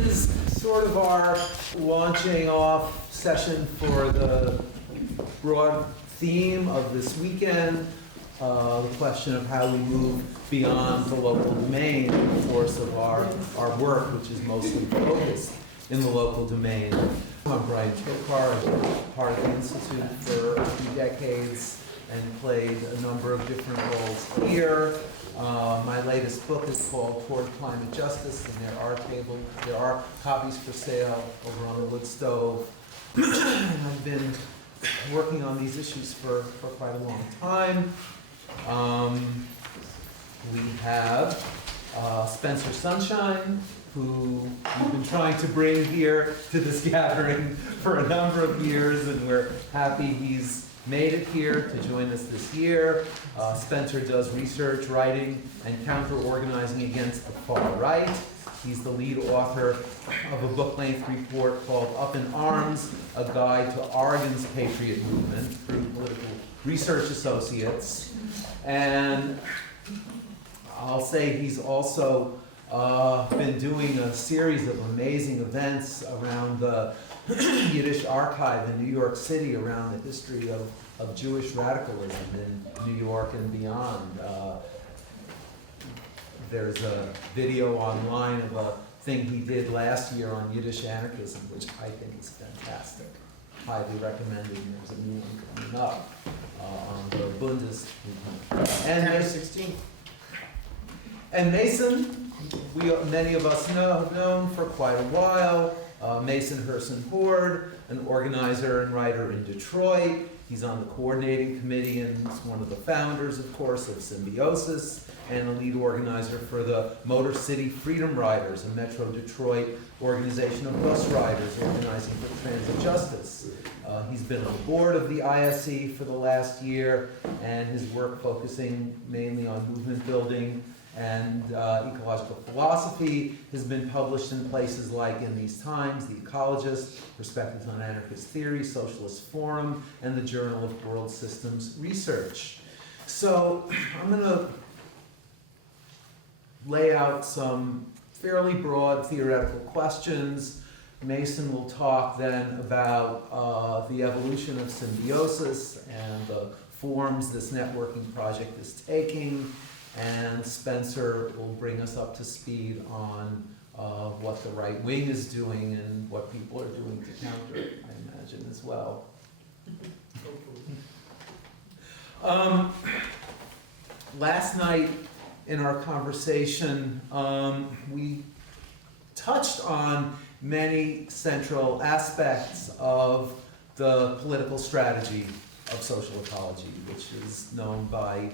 is sort of our launching off session for the broad theme of this weekend, the question of how we move beyond the local domain in the course of our work, which is mostly focused in the local domain. I'm Brian Tokar. I've been part of the Institute for a few decades and played a number of different roles here. My latest book is called Toward Climate Justice, and there are copies for sale over on the wood stove. And I've been working on these issues for quite a long time. We have Spencer Sunshine, who we've been trying to bring here to this gathering for a number of years, and we're happy he's made it here to join us this year. Spencer does research, writing, and counter-organizing against the far right. He's the lead author of a book-length report called Up in Arms, A Guide to Oregon's Patriot Movement through Political Research Associates. And I'll say he's also been doing a series of amazing events around the Yiddish Archive in New York City around the history of Jewish radicalism in New York and beyond. There's a video online of a thing he did last year on Yiddish anarchism, which I think is fantastic. Highly recommended. There's a new one coming up on the Bundes movement. And May 16th. And Mason, many of us have known for quite a while. Mason Herson-Hord, an organizer and writer in Detroit. He's on the coordinating committee and is one of the founders, of course, of Symbiosis, and a lead organizer for the Motor City Freedom Riders, a Metro Detroit organization of bus riders organizing for transit justice. He's been on the board of the ISE for the last year, and his work focusing mainly on movement building and ecological philosophy has been published in places like In These Times, The Ecologist, Perspectives on Anarchist Theory, Socialist Forum, and the Journal of World Systems Research. So I'm going to lay out some fairly broad theoretical questions. Mason will talk then about the evolution of symbiosis and the forms this networking project is taking. And Spencer will bring us up to speed on what the right wing is doing and what people are doing to counter it, I imagine, as well. Last night in our conversation, we touched on many central aspects of the political strategy of social ecology, which is known by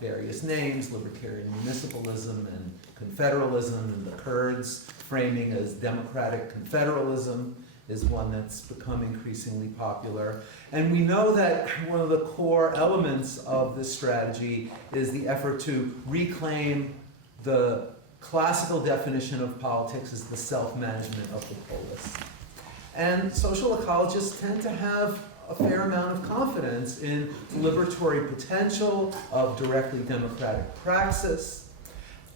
various names: libertarian municipalism and confederalism, and the Kurds framing as democratic confederalism is one that's become increasingly popular. And we know that one of the core elements of this strategy is the effort to reclaim the classical definition of politics as the self-management of the polis. And social ecologists tend to have a fair amount of confidence in the liberatory potential of directly democratic praxis,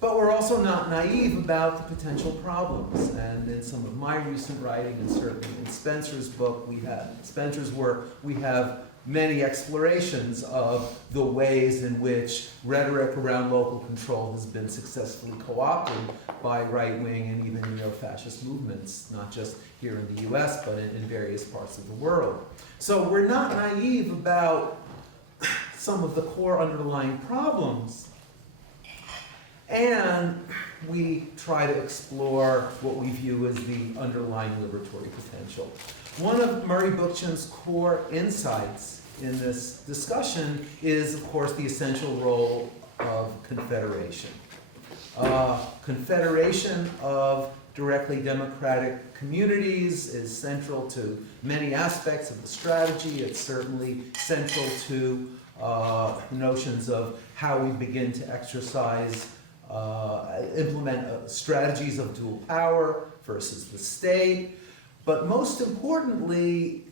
but we're also not naive about the potential problems. And in some of my recent writing, and certainly in Spencer's work, we have many explorations of the ways in which rhetoric around local control has been successfully co-opted by right-wing and even neo-fascist movements, not just here in the US, but in various parts of the world. So we're not naive about some of the core underlying problems, and we try to explore what we view as the underlying liberatory potential. One of Murray Bookchin's core insights in this discussion is, of course, the essential role of confederation. Confederation of directly democratic communities is central to many aspects of the strategy. It's certainly central to notions of how we begin to exercise, implement strategies of dual power versus the state. But most importantly,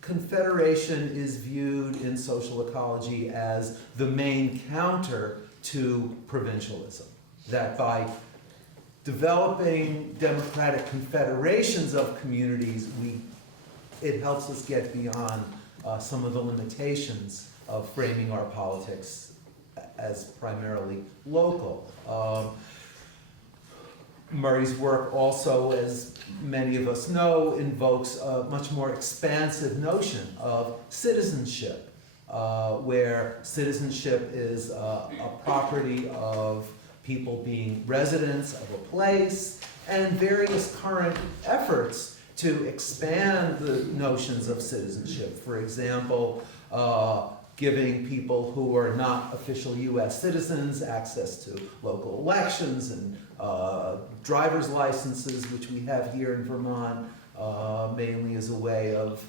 confederation is viewed in social ecology as the main counter to provincialism. That by developing democratic confederations of communities, it helps us get beyond some of the limitations of framing our politics as primarily local. Murray's work also, as many of us know, invokes a much more expansive notion of citizenship, where citizenship is a property of people being residents of a place, and various current efforts to expand the notions of citizenship. For example, giving people who are not official US citizens access to local elections and driver's licenses, which we have here in Vermont, mainly as a way of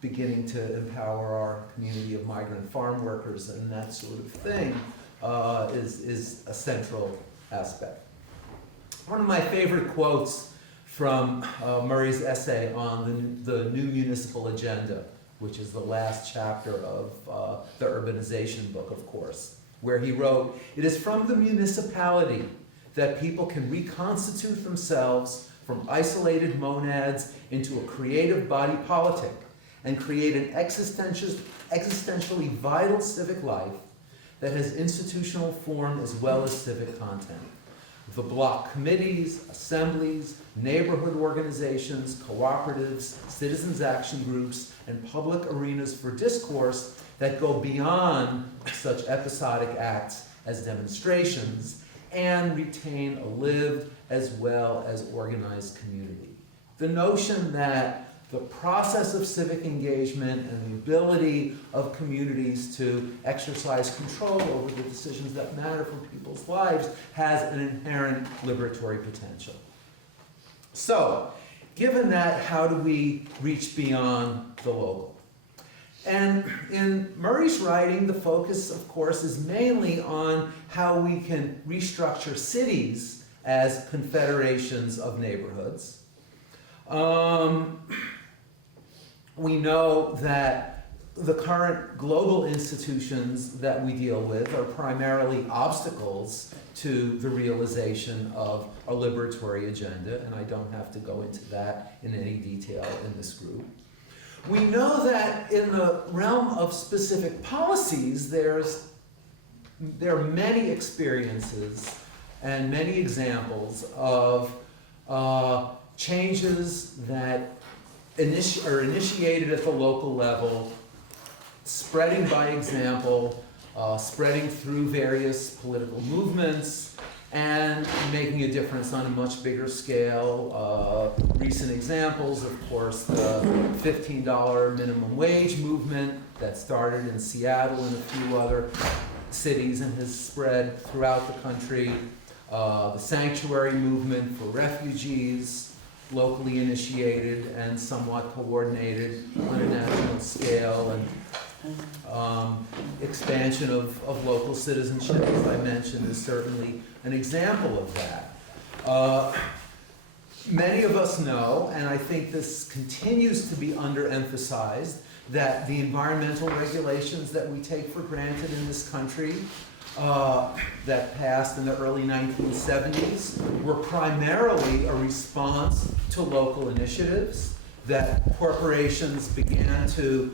beginning to empower our community of migrant farm workers and that sort of thing, is a central aspect. One of my favorite quotes from Murray's essay on the new municipal agenda, which is the last chapter of the urbanization book, of course, where he wrote, "It is from the municipality that people can reconstitute themselves from isolated monads into a creative body politic and create an existentially vital civic life that has institutional form as well as civic content. The block committees, assemblies, neighborhood organizations, cooperatives, citizens' action groups, and public arenas for discourse that go beyond such episodic acts as demonstrations and retain a lived as well as organized community." The notion that the process of civic engagement and the ability of communities to exercise control over the decisions that matter for people's lives has an inherent liberatory potential. So, given that, how do we reach beyond the local? And in Murray's writing, the focus, of course, is mainly on how we can restructure cities as confederations of neighborhoods. We know that the current global institutions that we deal with are primarily obstacles to the realization of a liberatory agenda, and I don't have to go into that in any detail in this group. We know that in the realm of specific policies, there are many experiences and many examples of changes that are initiated at the local level, spreading by example, spreading through various political movements, and making a difference on a much bigger scale. Recent examples, of course, the $15 minimum wage movement that started in Seattle and a few other cities and has spread throughout the country. The sanctuary movement for refugees, locally initiated and somewhat coordinated on a national scale, and expansion of local citizenship, as I mentioned, is certainly an example of that. Many of us know, and I think this continues to be underemphasized, that the environmental regulations that we take for granted in this country that passed in the early 1970s were primarily a response to local initiatives, that corporations began to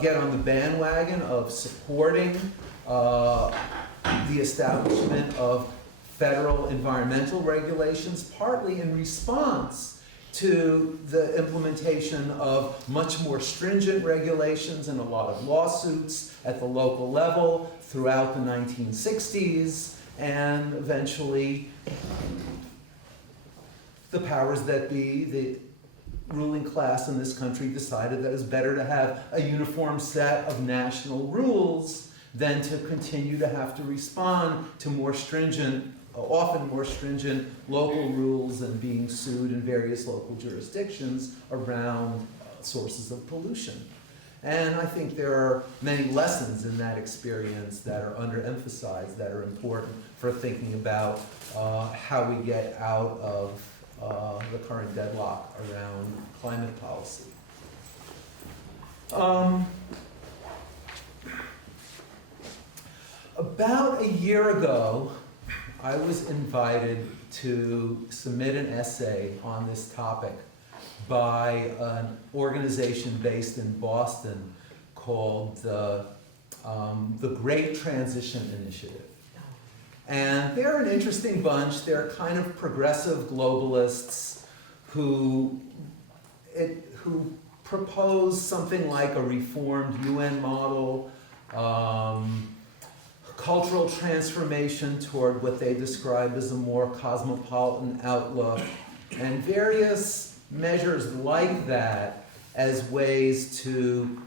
get on the bandwagon of supporting the establishment of federal environmental regulations, partly in response to the implementation of much more stringent regulations and a lot of lawsuits at the local level throughout the 1960s, and eventually the powers that be, the ruling class in this country, decided that it was better to have a uniform set of national rules than to continue to have to respond to more stringent, often more stringent local rules and being sued in various local jurisdictions around sources of pollution. And I think there are many lessons in that experience that are underemphasized, that are important for thinking about how we get out of the current deadlock around climate policy. About a year ago, I was invited to submit an essay on this topic by an organization based in Boston called the Great Transition Initiative. And they're an interesting bunch. They're kind of progressive globalists who propose something like a reformed UN model, cultural transformation toward what they describe as a more cosmopolitan outlook, and various measures like that as ways to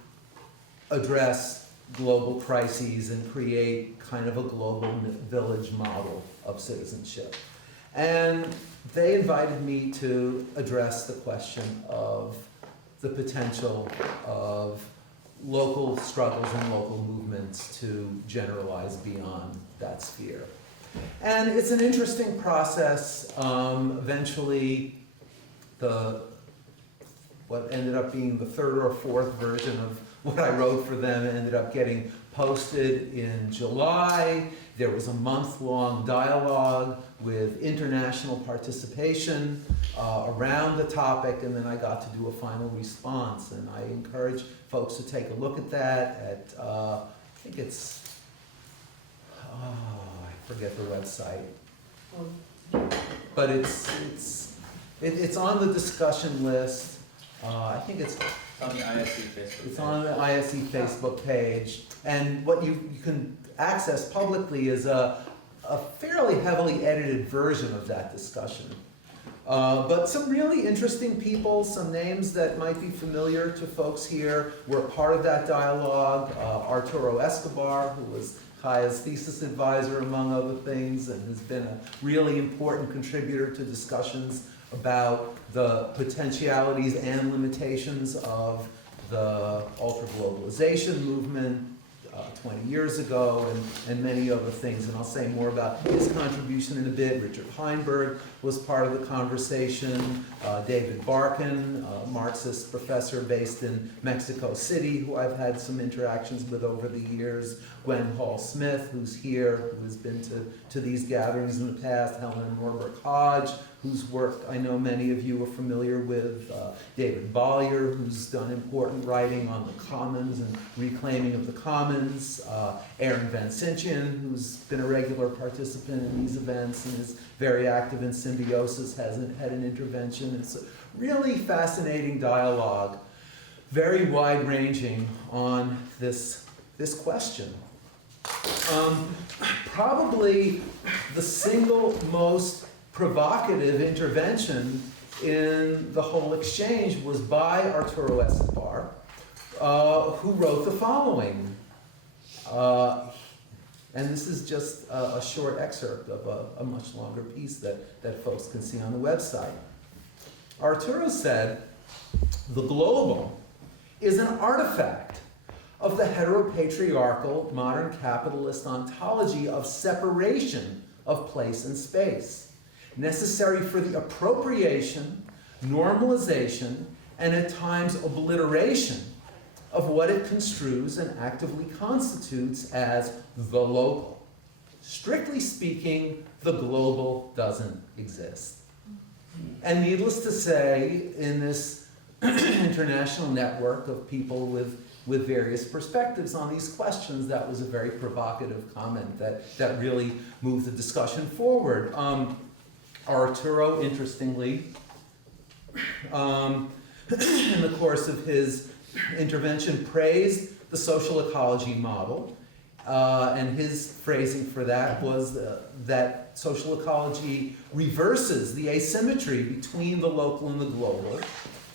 address global crises and create kind of a global village model of citizenship. And they invited me to address the question of the potential of local struggles and local movements to generalize beyond that sphere. And it's an interesting process. Eventually, what ended up being the third or fourth version of what I wrote for them ended up getting posted in July. There was a month-long dialogue with international participation around the topic, and then I got to do a final response. And I encourage folks to take a look at that at, I think it's, I forget the website. But it's on the discussion list. I think it's on the ISE Facebook. It's on the ISE Facebook page, and what you can access publicly is a fairly heavily edited version of that discussion. But some really interesting people, some names that might be familiar to folks here were part of that dialogue. Arturo Escobar, who was Kaya's thesis advisor, among other things, and has been a really important contributor to discussions about the potentialities and limitations of the ultra-globalization movement 20 years ago, and many other things. And I'll say more about his contribution in a bit. Richard Heinberg was part of the conversation. David Barkin, a Marxist professor based in Mexico City, who I've had some interactions with over the years. Gwen Hall-Smith, who's here, who has been to these gatherings in the past. Helen Norberg Hodge, whose work I know many of you are familiar with. David Bollier, who's done important writing on the commons and reclaiming of the commons. Aaron Vincentian, who's been a regular participant in these events and is very active in Symbiosis, hasn't had an intervention. It's a really fascinating dialogue, very wide-ranging on this question. Probably the single most provocative intervention in the whole exchange was by Arturo Escobar, who wrote the following. And this is just a short excerpt of a much longer piece that folks can see on the website. Arturo said, "The global is an artifact of the heteropatriarchal modern capitalist ontology of separation of place and space, necessary for the appropriation, normalization, and at times obliteration of what it construes and actively constitutes as the local. Strictly speaking, the global doesn't exist." And needless to say, in this international network of people with various perspectives on these questions, that was a very provocative comment that really moved the discussion forward. Arturo, interestingly, in the course of his intervention, praised the social ecology model, and his phrasing for that was that social ecology reverses the asymmetry between the local and the global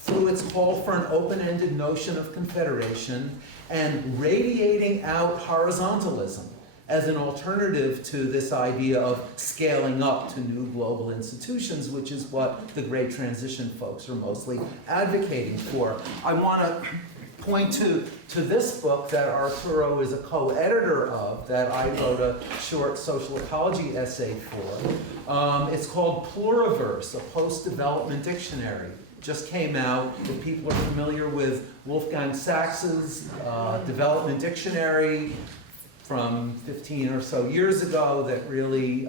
through its call for an open-ended notion of confederation and radiating out horizontalism as an alternative to this idea of scaling up to new global institutions, which is what the Great Transition folks are mostly advocating for. I want to point to this book that Arturo is a co-editor of, that I wrote a short social ecology essay for. It's called Pluriverse, a post-development dictionary. Just came out. If people are familiar with Wolfgang Sachs's development dictionary from 15 or so years ago, that really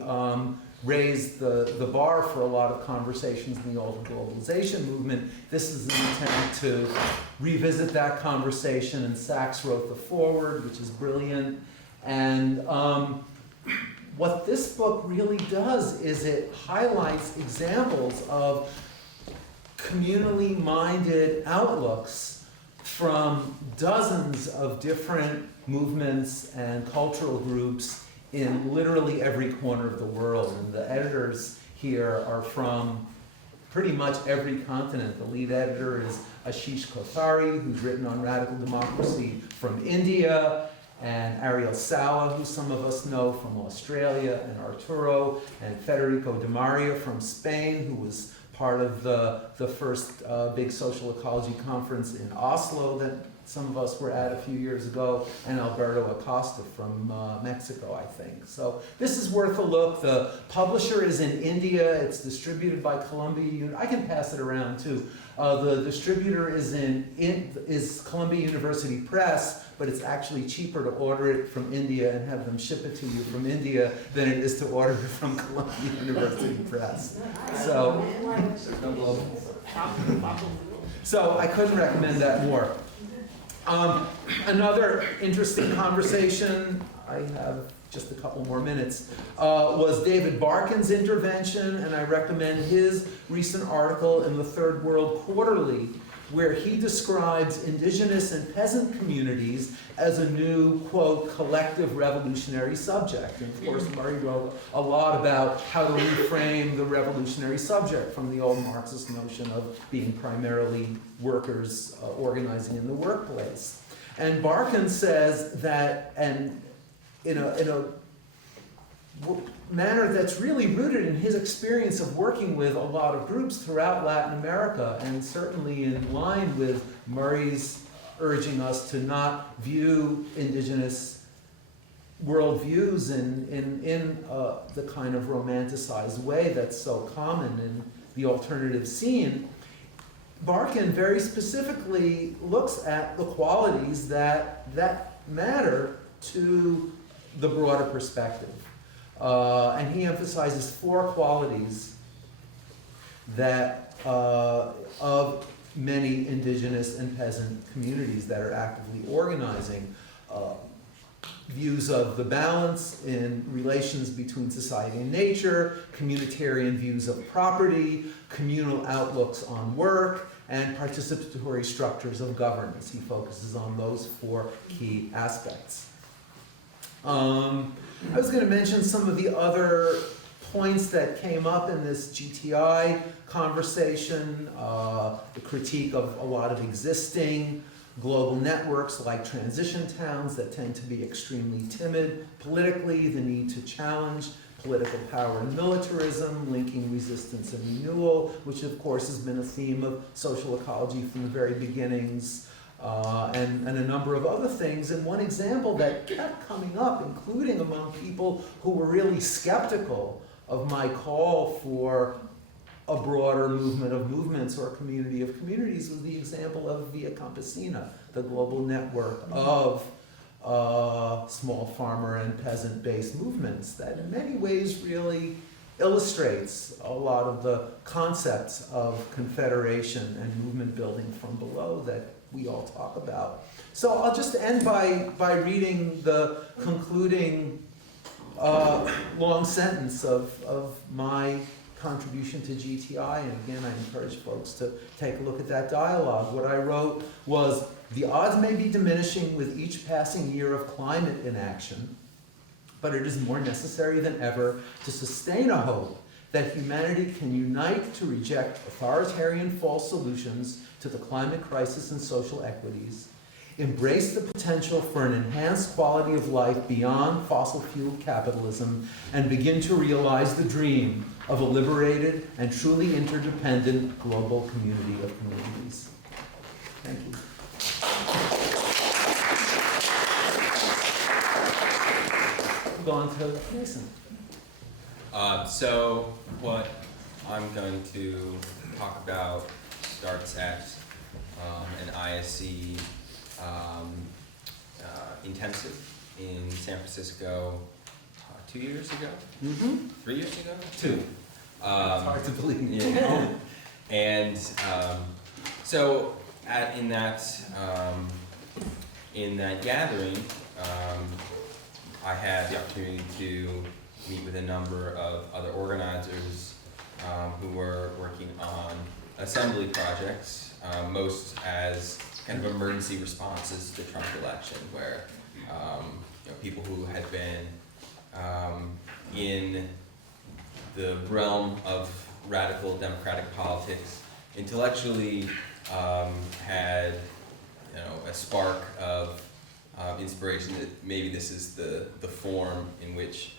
raised the bar for a lot of conversations in the older globalization movement. This is an attempt to revisit that conversation, and Sachs wrote the foreword, which is brilliant. And what this book really does is it highlights examples of communally minded outlooks from dozens of different movements and cultural groups in literally every corner of the world. And the editors here are from pretty much every continent. The lead editor is Ashish Kothari, who's written on radical democracy from India, and Ariel Sala, who some of us know from Australia, and Arturo and Federico de Maria from Spain, who was part of the first big social ecology conference in Oslo that some of us were at a few years ago, and Alberto Acosta from Mexico, I think. So this is worth a look. The publisher is in India. It's distributed by Columbia. I can pass it around too. The distributor is Columbia University Press, but it's actually cheaper to order it from India and have them ship it to you from India than it is to order it from Columbia University Press. So I couldn't recommend that more. Another interesting conversation, I have just a couple more minutes, was David Barkin's intervention, and I recommend his recent article in the Third World Quarterly, where he describes indigenous and peasant communities as a new, quote, collective revolutionary subject. And of course, Murray wrote a lot about how to reframe the revolutionary subject from the old Marxist notion of being primarily workers organizing in the workplace. And Barkin says that, and in a manner that's really rooted in his experience of working with a lot of groups throughout Latin America, and certainly in line with Murray's urging us to not view indigenous worldviews in the kind of romanticized way that's so common in the alternative scene. Barkin very specifically looks at the qualities that matter to the broader perspective. And he emphasizes 4 qualities that of many indigenous and peasant communities that are actively organizing. Views of the balance in relations between society and nature, communitarian views of property, communal outlooks on work, and participatory structures of governance. He focuses on those 4 key aspects. I was going to mention some of the other points that came up in this GTI conversation, the critique of a lot of existing global networks like transition towns that tend to be extremely timid politically, the need to challenge political power and militarism, linking resistance and renewal, which of course has been a theme of social ecology from the very beginnings, and a number of other things. And one example that kept coming up, including among people who were really skeptical of my call for a broader movement of movements or a community of communities, was the example of Via Campesina, the global network of small farmer and peasant-based movements that in many ways really illustrates a lot of the concepts of confederation and movement building from below that we all talk about. So I'll just end by reading the concluding long sentence of my contribution to GTI, and again I encourage folks to take a look at that dialogue. What I wrote was, the odds may be diminishing with each passing year of climate inaction, but it is more necessary than ever to sustain a hope that humanity can unite to reject authoritarian false solutions to the climate crisis and social equities, embrace the potential for an enhanced quality of life beyond fossil-fueled capitalism, and begin to realize the dream of a liberated and truly interdependent global community of communities. Thank you. Go on to Mason. So what I'm going to talk about starts at an ISE intensive in San Francisco 2 years ago, Mm-hmm. 3 years ago, 2. It's hard to believe. yeah. And so in that gathering, I had the opportunity to meet with a number of other organizers who were working on assembly projects, most as kind of emergency responses to the Trump election, where people who had been in the realm of radical democratic politics intellectually had a spark of inspiration that maybe this is the form in which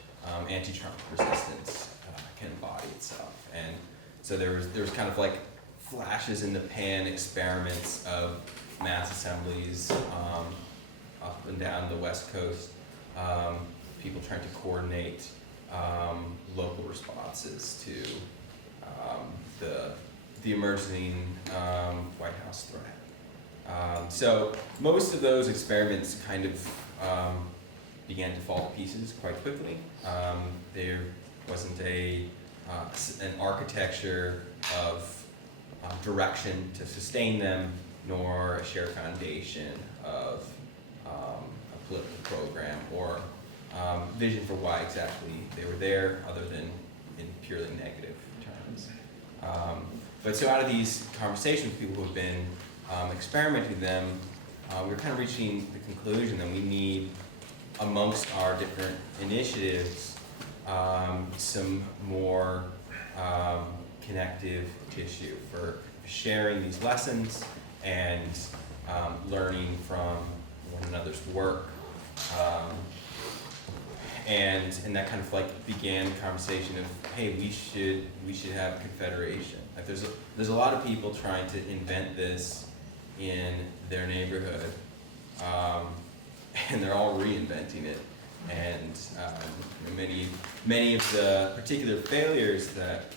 anti-Trump resistance can embody itself. And so there was kind of like flashes in the pan experiments of mass assemblies up and down the West Coast, people trying to coordinate local responses to the emerging White House threat. So most of those experiments kind of began to fall to pieces quite quickly. There wasn't an architecture of direction to sustain them, nor a shared foundation of a political program or vision for why exactly they were there, other than in purely negative terms. But so out of these conversations with people who have been experimenting with them, we were kind of reaching the conclusion that we need, amongst our different initiatives, some more connective tissue for sharing these lessons and learning from one another's work. And that kind of like began the conversation of, hey, we should have a confederation. Like there's a lot of people trying to invent this in their neighborhood, and they're all reinventing it. And many of the particular failures that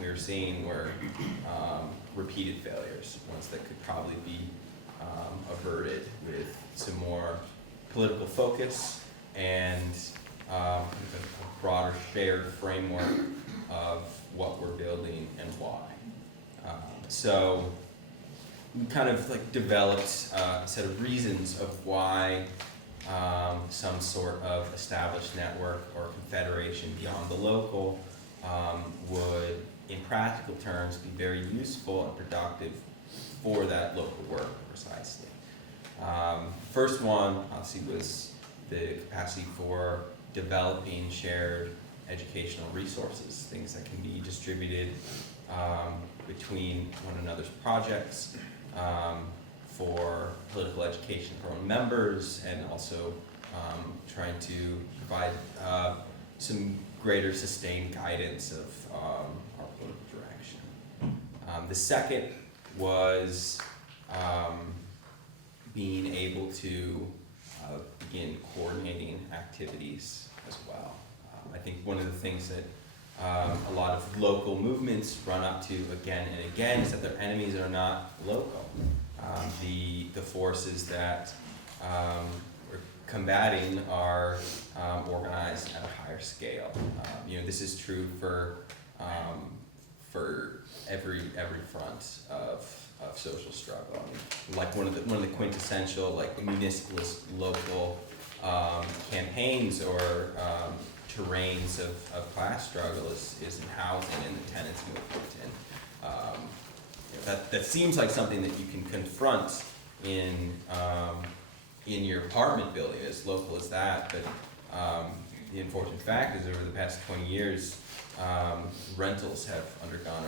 we were seeing were repeated failures, ones that could probably be averted with some more political focus and a broader shared framework of what we're building and why. So we kind of like developed a set of reasons of why some sort of established network or confederation beyond the local would, in practical terms, be very useful and productive for that local work, precisely. First one, obviously, was the capacity for developing shared educational resources, things that can be distributed between one another's projects for political education for own members, and also trying to provide some greater sustained guidance of our political direction. The second was being able to begin coordinating activities as well. I think one of the things that a lot of local movements run up to again and again is that their enemies are not local. The forces that we're combating are organized at a higher scale. This is true for every front of social struggle. I mean, like one of the quintessential like municipalist local campaigns or terrains of class struggle is in housing and the tenants movement, and that seems like something that you can confront in your apartment building, as local as that. But the unfortunate fact is, over the past 20 years, rentals have undergone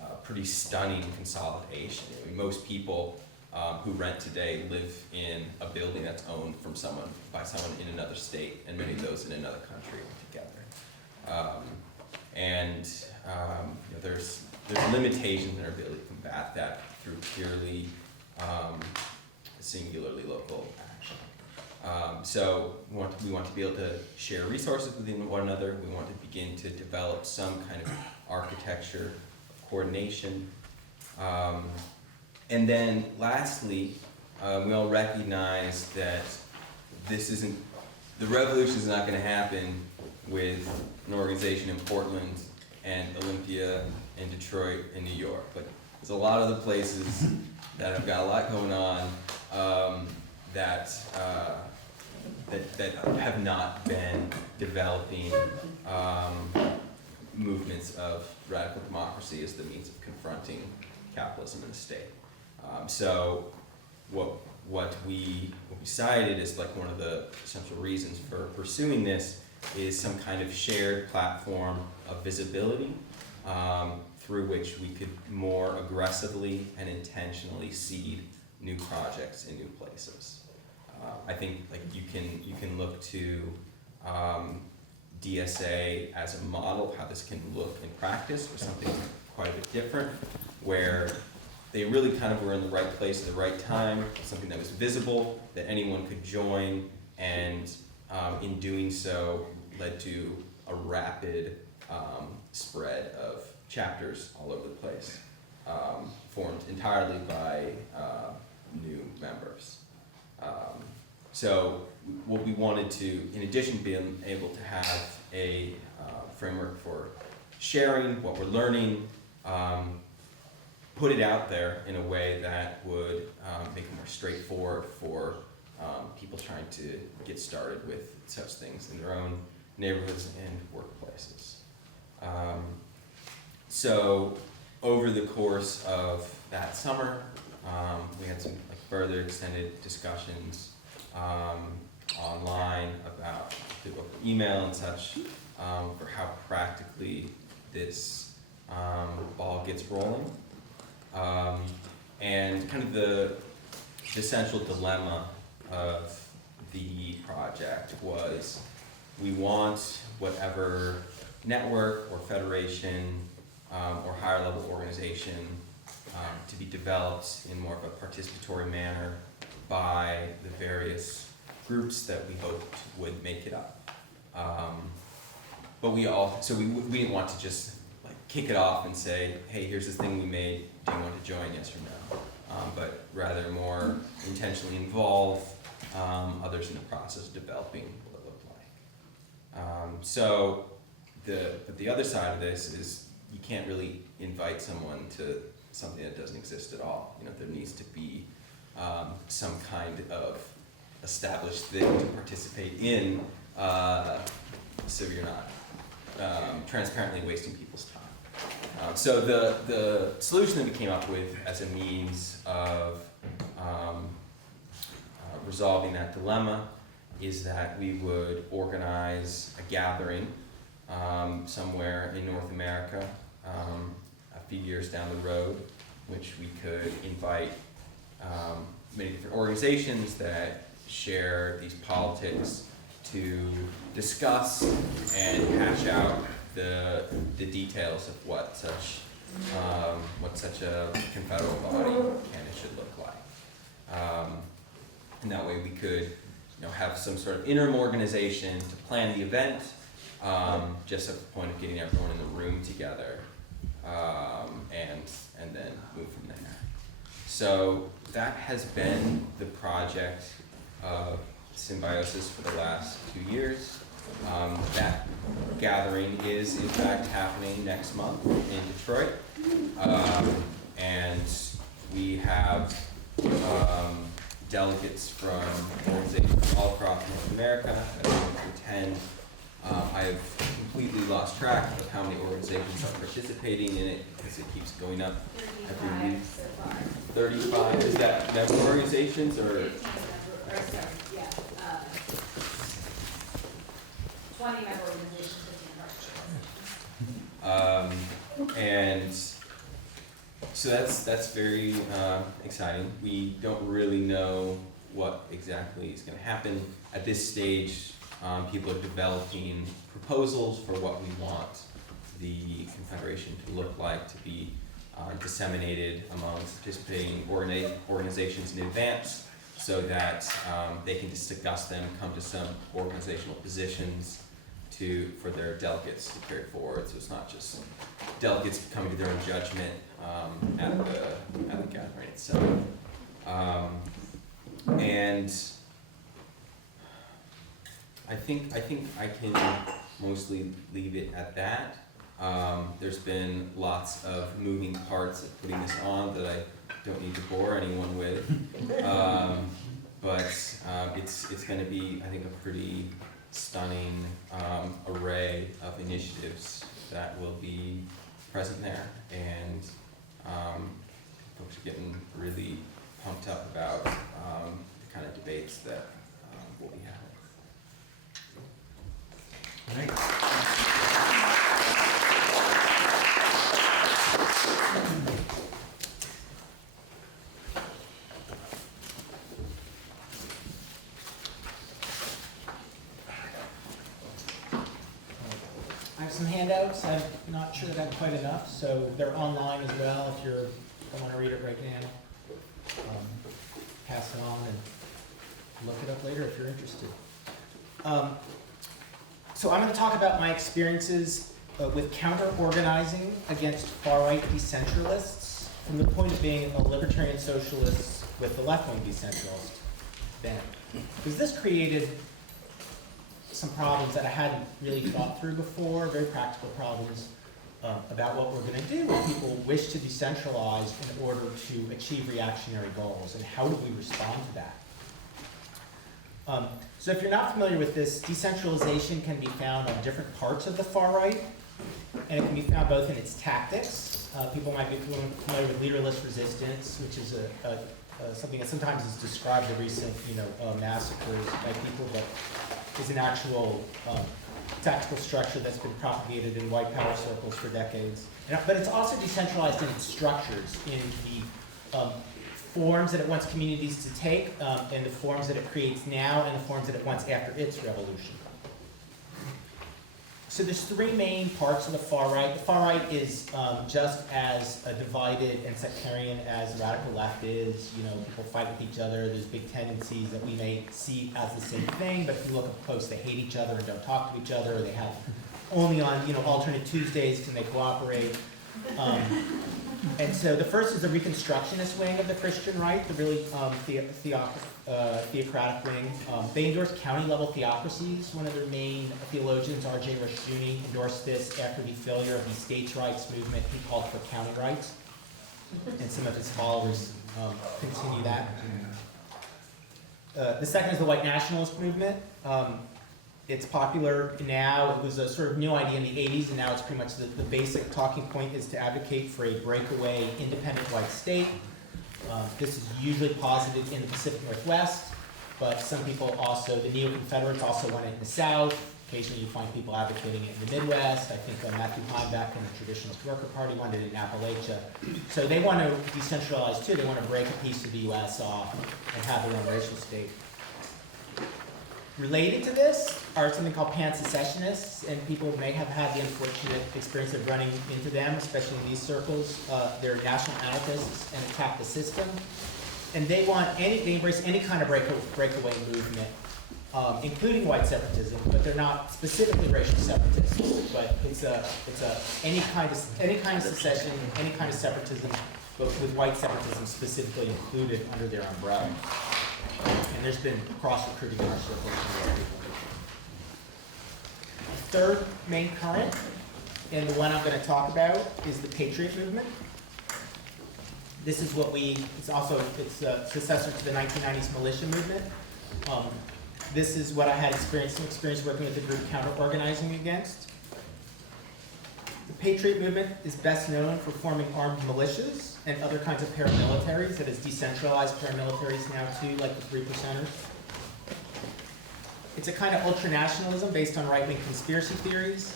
a pretty stunning consolidation. I mean, most people who rent today live in a building that's owned by someone in another state, and many of those in another country altogether. There's limitations in our ability to combat that through purely singularly local action. So we want to be able to share resources within one another. We want to begin to develop some kind of architecture of coordination. And then lastly, we all recognize that this isn't the revolution is not going to happen with an organization in Portland and Olympia and Detroit and New York. Like, there's a lot of the places that have got a lot going on that have not been developing movements of radical democracy as the means of confronting capitalism in the state. So what we cited as like one of the essential reasons for pursuing this is some kind of shared platform of visibility through which we could more aggressively and intentionally seed new projects in new places. I think like you can look to DSA as a model of how this can look in practice for something quite a bit different, where they really kind of were in the right place at the right time, something that was visible, that anyone could join, and in doing so led to a rapid spread of chapters all over the place, formed entirely by new members. So what we wanted to, in addition to being able to have a framework for sharing what we're learning, put it out there in a way that would make it more straightforward for people trying to get started with such things in their own neighborhoods and workplaces. So over the course of that summer, we had some like, further extended discussions online about email and such for how practically this ball gets rolling. And kind of the essential dilemma of the project was we want whatever network or federation or higher level organization to be developed in more of a participatory manner by the various groups that we hoped would make it up. But we didn't want to just like kick it off and say, hey, here's this thing we made, do you want to join, yes or no? But rather more intentionally involve others in the process of developing what it looked like. So the other side of this is you can't really invite someone to something that doesn't exist at all. You know, there needs to be some kind of established thing to participate in, so you're not transparently wasting people's time. So the solution that we came up with as a means of resolving that dilemma is that we would organize a gathering somewhere in North America a few years down the road, which we could invite many different organizations that share these politics to discuss and hash out the details of what such a confederal body can and should look like. And that way we could have some sort of interim organization to plan the event, just at the point of getting everyone in the room together, and then move from there. So that has been the project of Symbiosis for the last 2 years. That gathering is in fact happening next month in Detroit, and we have delegates from organizations all across North America that are going to attend. I have completely lost track of how many organizations are participating in it because it keeps going up every week. 35. Is that member organizations or? 20 member organizations, 15 and so that's very exciting. We don't really know what exactly is going to happen at this stage. People are developing proposals for what we want the Confederation to look like, to be disseminated among participating organizations in advance, so that they can discuss them, come to some organizational positions for their delegates to carry forward. So it's not just delegates coming to their own judgment at the gathering itself. I think I can mostly leave it at that. There's been lots of moving parts of putting this on that I don't need to bore anyone with. But it's going to be, I think, a pretty stunning array of initiatives that will be present there, and folks are getting really pumped up about the kind of debates that we'll be having. I have some handouts. I'm not sure that I have quite enough, so they're online as well if you want to read it right now. Pass it on and look it up later if you're interested. So I'm going to talk about my experiences with counter-organizing against far-right decentralists from the point of being a libertarian socialist with the left-wing decentralist bent. Because this created some problems that I hadn't really thought through before, very practical problems about what we're going to do when people wish to decentralize in order to achieve reactionary goals, and how do we respond to that. So if you're not familiar with this, decentralization can be found on different parts of the far right, and it can be found both in its tactics. People might be familiar with leaderless resistance, which is something that sometimes is described the recent massacres by people, but is an actual tactical structure that's been propagated in white power circles for decades. But it's also decentralized in its structures, in the forms that it wants communities to take, and the forms that it creates now, and the forms that it wants after its revolution. So there's three main parts of the far right. The far right is just as divided and sectarian as the radical left is. People fight with each other. There's big tendencies that we may see as the same thing, but if you look up close, they hate each other and don't talk to each other. They have only on alternate Tuesdays can they cooperate. And so the first is the Reconstructionist wing of the Christian right, the really theocratic wing. They endorse county-level theocracies. One of their main theologians, R.J. Rushdoony, endorsed this after the failure of the states' rights movement. He called for county rights, and some of his followers continue that. The second is the white nationalist movement. It's popular now. It was a sort of new idea in the 80s, and now it's pretty much the basic talking point is to advocate for a breakaway independent white state. This is usually posited in the Pacific Northwest, but some people also, the neo-Confederates also want it in the South. Occasionally you find people advocating it in the Midwest. I think Matthew Heimbach and the Traditionalist Worker Party wanted it in Appalachia. So they want to decentralize too. They want to break a piece of the U.S. off and have their own racial state. Related to this are something called pan-secessionists, and people may have had the unfortunate experience of running into them, especially in these circles. They're national anarchists and attack the system, and they embrace any kind of breakaway movement, including white separatism, but they're not specifically racial separatists. But it's any kind of secession, any kind of separatism, but with white separatism specifically included under their umbrella. And there's been cross-recruiting in our circles. The third main current, and the one I'm going to talk about, is the Patriot movement. This is it's a successor to the 1990s militia movement. This is what I had experience working with the group counter-organizing against. The Patriot movement is best known for forming armed militias and other kinds of paramilitaries, that is decentralized paramilitaries now too, like the Three Percenters. It's a kind of ultranationalism based on right-wing conspiracy theories,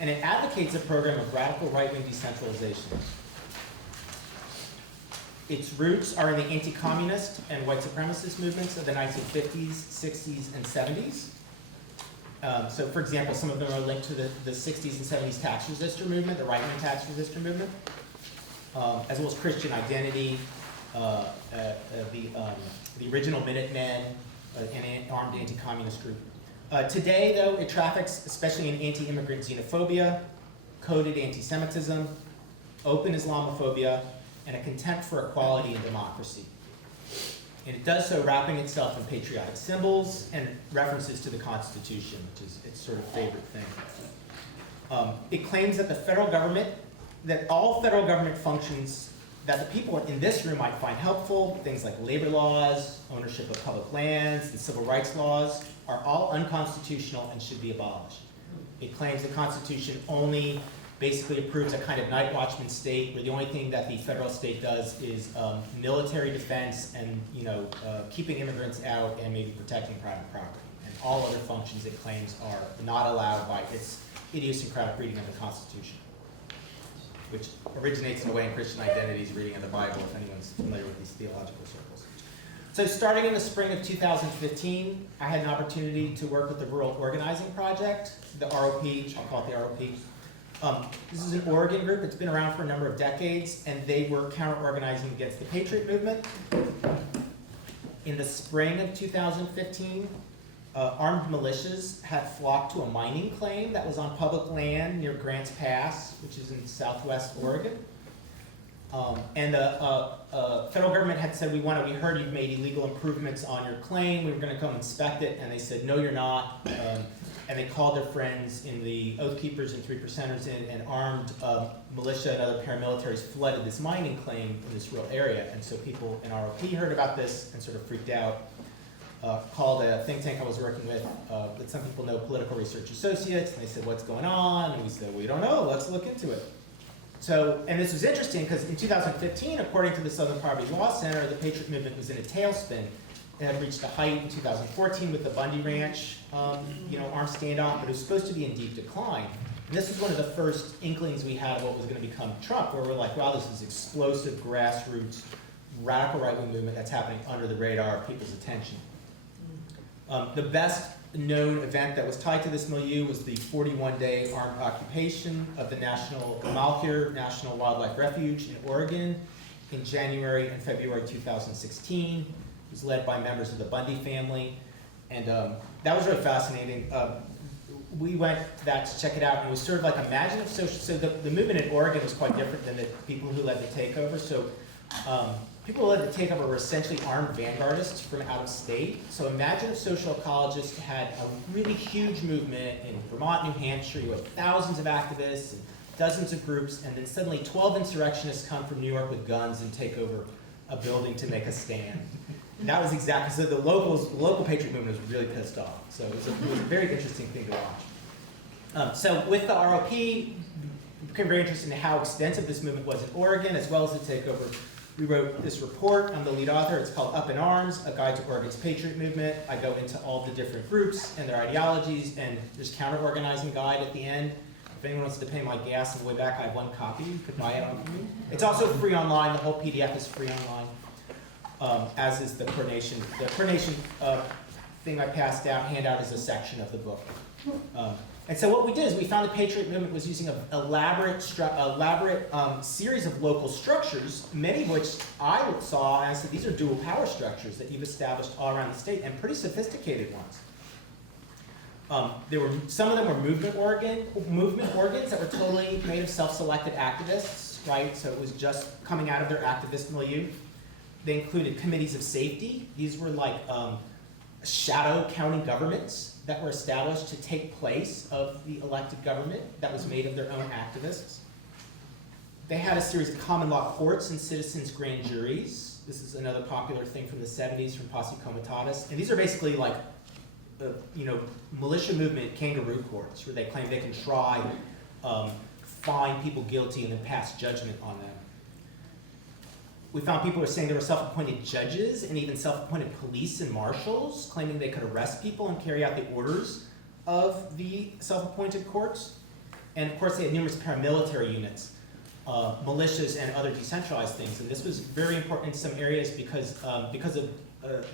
and it advocates a program of radical right-wing decentralization. Its roots are in the anti-communist and white supremacist movements of the 1950s, 60s, and 70s. So, for example, some of them are linked to the 60s and 70s tax resistor movement, the right-wing tax resistor movement, as well as Christian Identity, the original Minutemen, an armed anti-communist group. Today, though, it traffics especially in anti-immigrant xenophobia, coded anti-Semitism, open Islamophobia, and a contempt for equality and democracy. And it does so wrapping itself in patriotic symbols and references to the Constitution, which is its sort of favorite thing. It claims that the federal government, that all federal government functions that the people in this room might find helpful, things like labor laws, ownership of public lands, and civil rights laws, are all unconstitutional and should be abolished. It claims the Constitution only basically approves a kind of night watchman state where the only thing that the federal state does is military defense and keeping immigrants out and maybe protecting private property. And all other functions it claims are not allowed by its idiosyncratic reading of the Constitution, which originates in a way in Christian Identity's reading of the Bible, if anyone's familiar with these theological circles. So starting in the spring of 2015, I had an opportunity to work with the Rural Organizing Project, the ROP, I'll call it the ROP. This is an Oregon group. It's been around for a number of decades, and they were counter-organizing against the Patriot movement. In the spring of 2015, armed militias had flocked to a mining claim that was on public land near Grants Pass, which is in southwest Oregon. And the federal government had said, we heard you've made illegal improvements on your claim, we were gonna come inspect it, and they said, no, you're not. And they called their friends in the Oath Keepers and 3%ers in, and armed militia and other paramilitaries flooded this mining claim in this rural area. And so people in ROP heard about this and sort of freaked out. Called a think tank I was working with that some people know, Political Research Associates, and they said, what's going on? And we said, we don't know, let's look into it. So, and this was interesting because in 2015, according to the Southern Poverty Law Center, the Patriot movement was in a tailspin. It had reached a height in 2014 with the Bundy Ranch, armed standoff, but it was supposed to be in deep decline. And this was one of the first inklings we had of what was going to become Trump, where we're like, wow, this is explosive, grassroots, radical right-wing movement that's happening under the radar of people's attention. The best known event that was tied to this milieu was the 41-day armed occupation of the Malheur National Wildlife Refuge in Oregon in January and February 2016. It was led by members of the Bundy family, and that was really fascinating. We went to that to check it out, and it was sort of like imagine if social. So the movement in Oregon was quite different than the people who led the takeover. So people who led the takeover were essentially armed vanguardists from out of state. So imagine if social ecologists had a really huge movement in Vermont, New Hampshire, you had thousands of activists and dozens of groups, and then suddenly 12 insurrectionists come from New York with guns and take over a building to make a stand. And that was exactly, so the local Patriot movement was really pissed off. So it was a very interesting thing to watch. So with the ROP, we became very interested in how extensive this movement was in Oregon, as well as the takeover. We wrote this report. I'm the lead author. It's called Up in Arms, A Guide to Oregon's Patriot Movement. I go into all the different groups and their ideologies, and there's counter-organizing guide at the end. If anyone wants to pay my gas on the way back, I have one copy. You could buy it on me. It's also free online. The whole PDF is free online, as is the coordination. The coordination thing I passed out, handout is a section of the book. And so what we did is we found the Patriot movement was using an elaborate series of local structures, many of which I saw and I said, these are dual power structures that you've established all around the state, and pretty sophisticated ones. Some of them were movement organs that were totally made of self-selected activists, right? So it was just coming out of their activist milieu. They included committees of safety. These were like shadow county governments that were established to take place of the elected government that was made of their own activists. They had a series of common law courts and citizens' grand juries. This is another popular thing from the 70s from Posse Comitatus. And these are basically like, militia movement kangaroo courts where they claim they can try, find people guilty and then pass judgment on them. We found people who were saying they were self-appointed judges and even self-appointed police and marshals, claiming they could arrest people and carry out the orders of the self-appointed courts. And of course, they had numerous paramilitary units, militias, and other decentralized things. And this was very important in some areas because of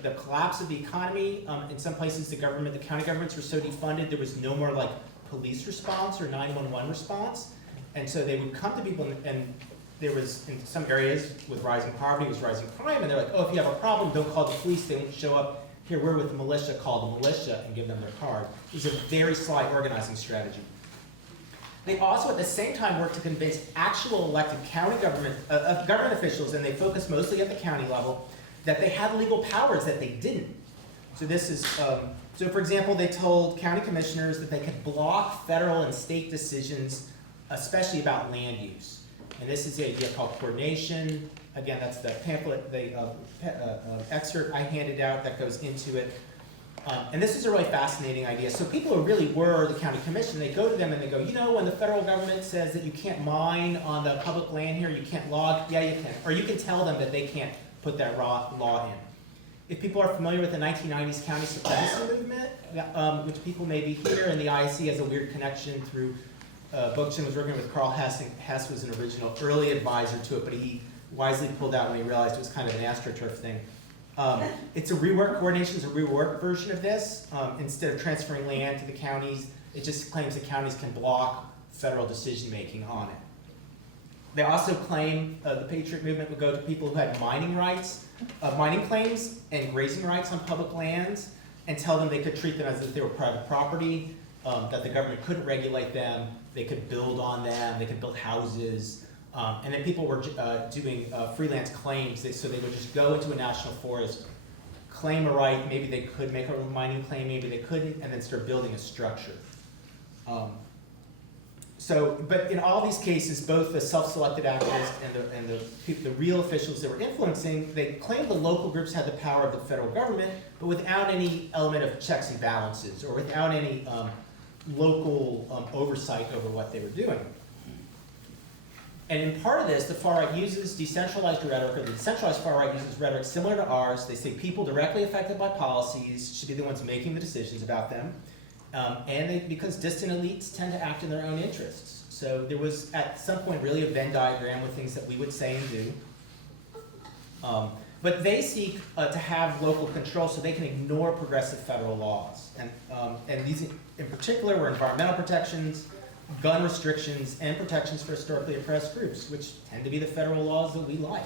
the collapse of the economy. In some places, the county governments were so defunded, there was no more like police response or 911 response. And so they would come to people and there was, in some areas with rising poverty, was rising crime, and they're like, oh, if you have a problem, don't call the police, they won't show up. Here, we're with the militia, call the militia and give them their card. It was a very sly organizing strategy. They also, at the same time, worked to convince actual elected county government officials, and they focused mostly at the county level, that they had legal powers that they didn't. So this is, so for example, they told county commissioners that they could block federal and state decisions, especially about land use. And this is the idea called coordination. Again, that's the pamphlet, the excerpt I handed out that goes into it. And this is a really fascinating idea. So people who really were the county commission, they go to them and they go, you know, when the federal government says that you can't mine on the public land here, you can't log, yeah, you can. Or you can tell them that they can't put that law in. If people are familiar with the 1990s county supremacy movement, which people may be here, and the ISE has a weird connection through, Bookchin was working with Carl Hess, and Hess was an original early advisor to it, but he wisely pulled out when he realized it was kind of an AstroTurf thing. It's a rework, coordination is a rework version of this. Instead of transferring land to the counties, it just claims that counties can block federal decision-making on it. They also claim the Patriot Movement would go to people who had mining rights, mining claims and grazing rights on public lands, and tell them they could treat them as if they were private property, that the government couldn't regulate them, they could build on them, they could build houses, and then people were doing freelance claims, so they would just go into a national forest, claim a right, maybe they could make a mining claim, maybe they couldn't, and then start building a structure. But in all these cases, both the self-selected activists and the real officials that were influencing, they claimed the local groups had the power of the federal government, but without any element of checks and balances, or without any local oversight over what they were doing. And in part of this, the far right uses decentralized rhetoric, or the decentralized far right uses rhetoric similar to ours. They say people directly affected by policies should be the ones making the decisions about them. Because distant elites tend to act in their own interests. So there was at some point really a Venn diagram with things that we would say and do. But they seek to have local control so they can ignore progressive federal laws. And these in particular were environmental protections, gun restrictions, and protections for historically oppressed groups, which tend to be the federal laws that we like.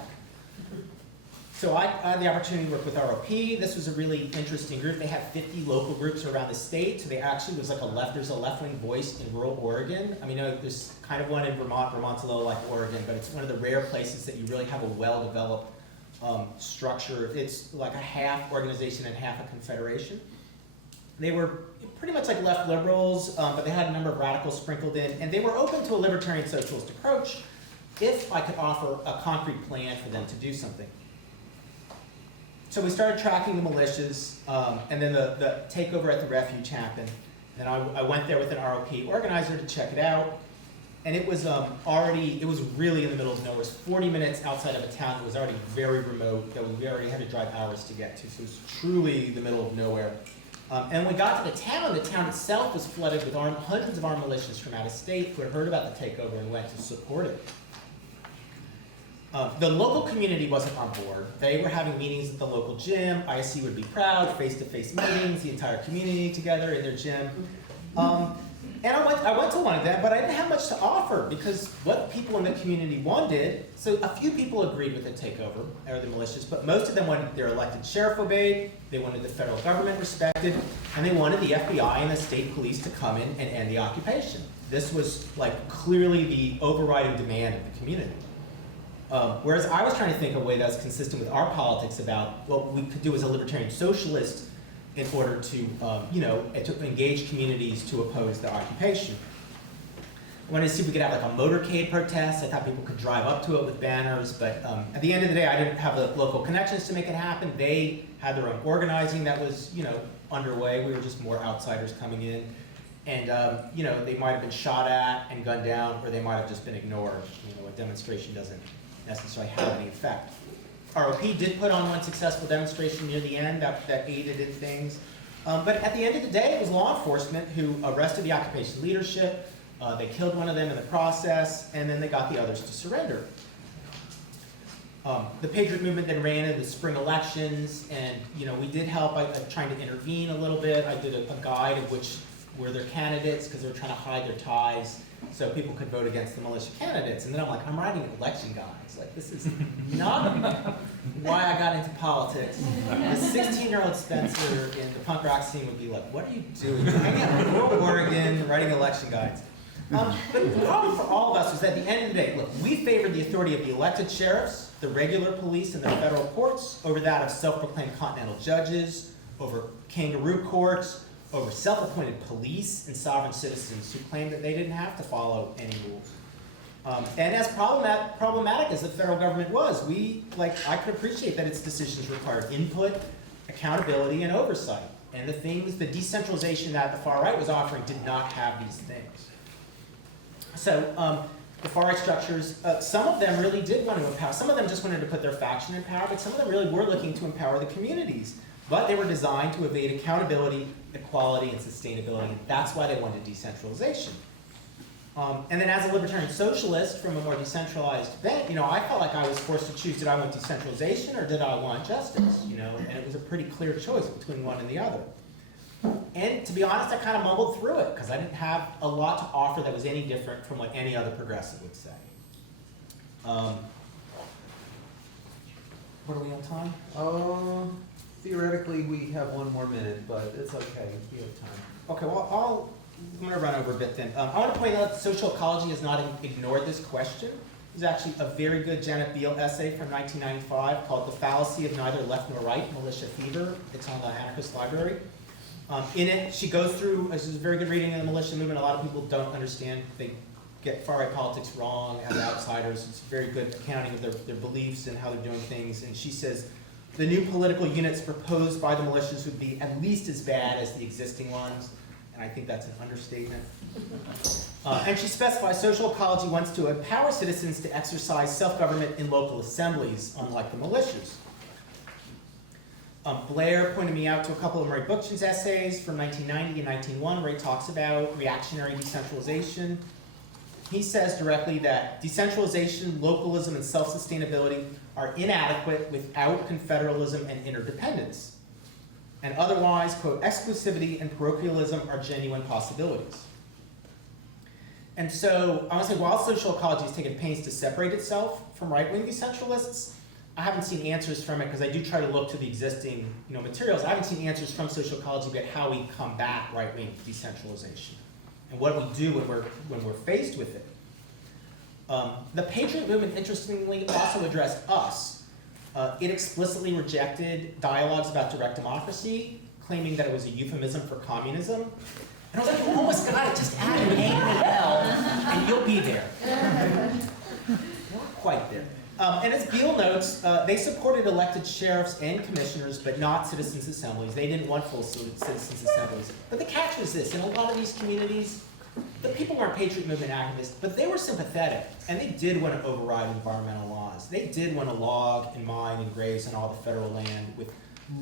So I had the opportunity to work with ROP. This was a really interesting group. They had 50 local groups around the state, so they actually was like there's a left-wing voice in rural Oregon. I mean, there's kind of one in Vermont. Vermont's a little like Oregon, but it's one of the rare places that you really have a well-developed structure. It's like a half organization and half a confederation. They were pretty much like left liberals, but they had a number of radicals sprinkled in, and they were open to a libertarian socialist approach if I could offer a concrete plan for them to do something. So we started tracking the militias, and then the takeover at the refuge happened. Then I went there with an ROP organizer to check it out, and it was really in the middle of nowhere. It was 40 minutes outside of a town that was already very remote, that we already had to drive hours to get to, so it was truly the middle of nowhere. And when we got to the town itself was flooded with hundreds of armed militias from out of state who had heard about the takeover and went to support it. The local community wasn't on board. They were having meetings at the local gym. ISE would be proud, face-to-face meetings, the entire community together in their gym. And I went to one of them, but I didn't have much to offer because what people in the community wanted, so a few people agreed with the takeover, or the militias, but most of them wanted their elected sheriff obeyed, they wanted the federal government respected, and they wanted the FBI and the state police to come in and end the occupation. This was like clearly the overriding demand of the community. Whereas I was trying to think of a way that was consistent with our politics about what we could do as a libertarian socialist in order to, to engage communities to oppose the occupation. I wanted to see if we could have like a motorcade protest. I thought people could drive up to it with banners, but at the end of the day, I didn't have the local connections to make it happen. They had their own organizing that was, underway. We were just more outsiders coming in. And, they might have been shot at and gunned down, or they might have just been ignored. A demonstration doesn't necessarily have any effect. ROP did put on one successful demonstration near the end that aided in things. But at the end of the day, it was law enforcement who arrested the occupation leadership. They killed one of them in the process, and then they got the others to surrender. The Patriot Movement then ran in the spring elections, and we did help by trying to intervene a little bit. I did a guide of which were their candidates because they were trying to hide their ties so people could vote against the militia candidates. And then I'm like, I'm writing election guides. Like, this is not why I got into politics. The 16-year-old Spencer in the punk rock scene would be like, what are you doing? Hanging out in rural Oregon, writing election guides. But the problem for all of us was at the end of the day, look, we favored the authority of the elected sheriffs, the regular police, and the federal courts over that of self-proclaimed continental judges, over kangaroo courts, over self-appointed police and sovereign citizens who claimed that they didn't have to follow any rules. And as problematic as the federal government was, I could appreciate that its decisions required input, accountability, and oversight. And the decentralization that the far right was offering did not have these things. So the far right structures, some of them really did want to empower. Some of them just wanted to put their faction in power, but some of them really were looking to empower the communities. But they were designed to evade accountability, equality, and sustainability. And that's why they wanted decentralization. And then as a libertarian socialist from a more decentralized bent, I felt like I was forced to choose, did I want decentralization or did I want justice? And it was a pretty clear choice between one and the other. And to be honest, I kind of mumbled through it because I didn't have a lot to offer that was any different from what any other progressive would say. What are we on time? Theoretically, we have 1 more minute, but it's okay. We have time. Okay, well, I'm going to run over a bit then. I want to point out that social ecology has not ignored this question. There's actually a very good Janet Beale essay from 1995 called The Fallacy of Neither Left Nor Right, Militia Fever. It's on the Anarchist Library. In it, she goes through, this is a very good reading of the militia movement. A lot of people don't understand. They get far-right politics wrong as outsiders. It's a very good accounting of their beliefs and how they're doing things. And she says, the new political units proposed by the militias would be at least as bad as the existing ones. And I think that's an understatement. And she specifies social ecology wants to empower citizens to exercise self-government in local assemblies, unlike the militias. Blair pointed me out to a couple of Murray Bookchin's essays from 1990 and 1901 where he talks about reactionary decentralization. He says directly that decentralization, localism, and self-sustainability are inadequate without confederalism and interdependence. And otherwise, quote, exclusivity and parochialism are genuine possibilities. And so I want to say, while social ecology has taken pains to separate itself from right-wing decentralists, I haven't seen answers from it because I do try to look to the existing materials. I haven't seen answers from social ecology about how we combat right-wing decentralization and what we do when we're faced with it. The Patriot movement, interestingly, also addressed us. It explicitly rejected dialogues about direct democracy, claiming that it was a euphemism for communism. And I was like, you almost got it, just add an A and an L, and you'll be there. Not quite there. And as Beale notes, they supported elected sheriffs and commissioners, but not citizens' assemblies. They didn't want full citizens' assemblies. But the catch was this, in a lot of these communities, the people weren't Patriot movement activists, but they were sympathetic, and they did want to override environmental laws. They did want to log and mine and graze on all the federal land with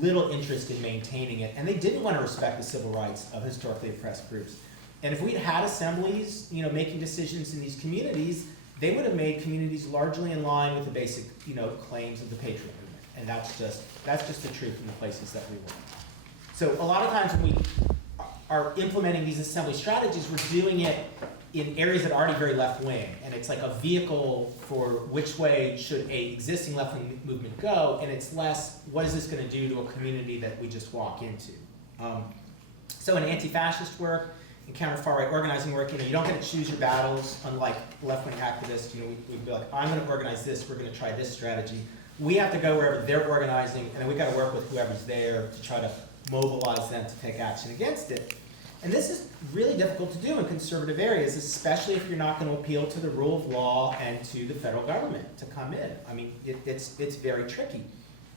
little interest in maintaining it, and they didn't want to respect the civil rights of historically oppressed groups. And if we'd had assemblies, making decisions in these communities, they would have made communities largely in line with the basic, claims of the Patriot movement. And that's just the truth in the places that we work. So a lot of times when we are implementing these assembly strategies, we're doing it in areas that are already very left-wing, and it's like a vehicle for which way should a existing left-wing movement go, and it's less, what is this going to do to a community that we just walk into? So in anti-fascist work, in counter-far-right organizing work, you don't get to choose your battles, unlike left-wing activists. We'd be like, I'm going to organize this, we're going to try this strategy. We have to go wherever they're organizing, and then we've got to work with whoever's there to try to mobilize them to take action against it. And this is really difficult to do in conservative areas, especially if you're not going to appeal to the rule of law and to the federal government to come in. I mean, it's very tricky.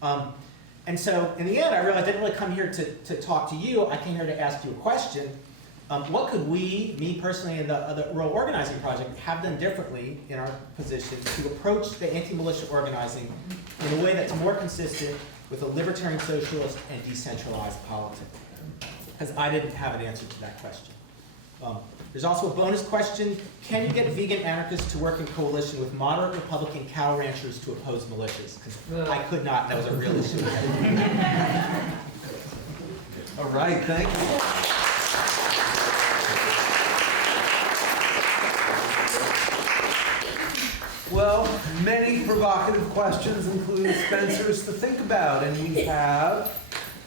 And so in the end, I realized I didn't really come here to talk to you. I came here to ask you a question. What could we, me personally and the Rural Organizing Project, have done differently in our position to approach the anti-militia organizing in a way that's more consistent with a libertarian socialist and decentralized politics? Because I didn't have an answer to that question. There's also a bonus question. Can you get vegan anarchists to work in coalition with moderate Republican cow ranchers to oppose militias? Because I could not, and that was a real issue. All right, thank you. Well, many provocative questions, including Spencer's, to think about, and we have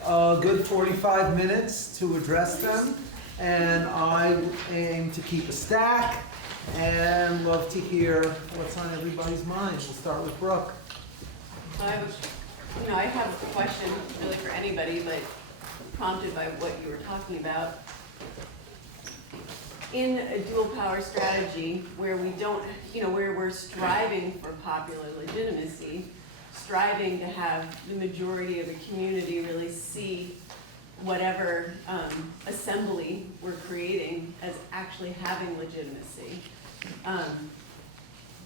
a good 45 minutes to address them. and I aim to keep a stack and love to hear what's on everybody's mind. We'll start with Brooke. So I have a question really for anybody, but prompted by what you were talking about. In a dual power strategy where we don't, where we're striving for popular legitimacy, striving to have the majority of the community really see whatever assembly we're creating as actually having legitimacy.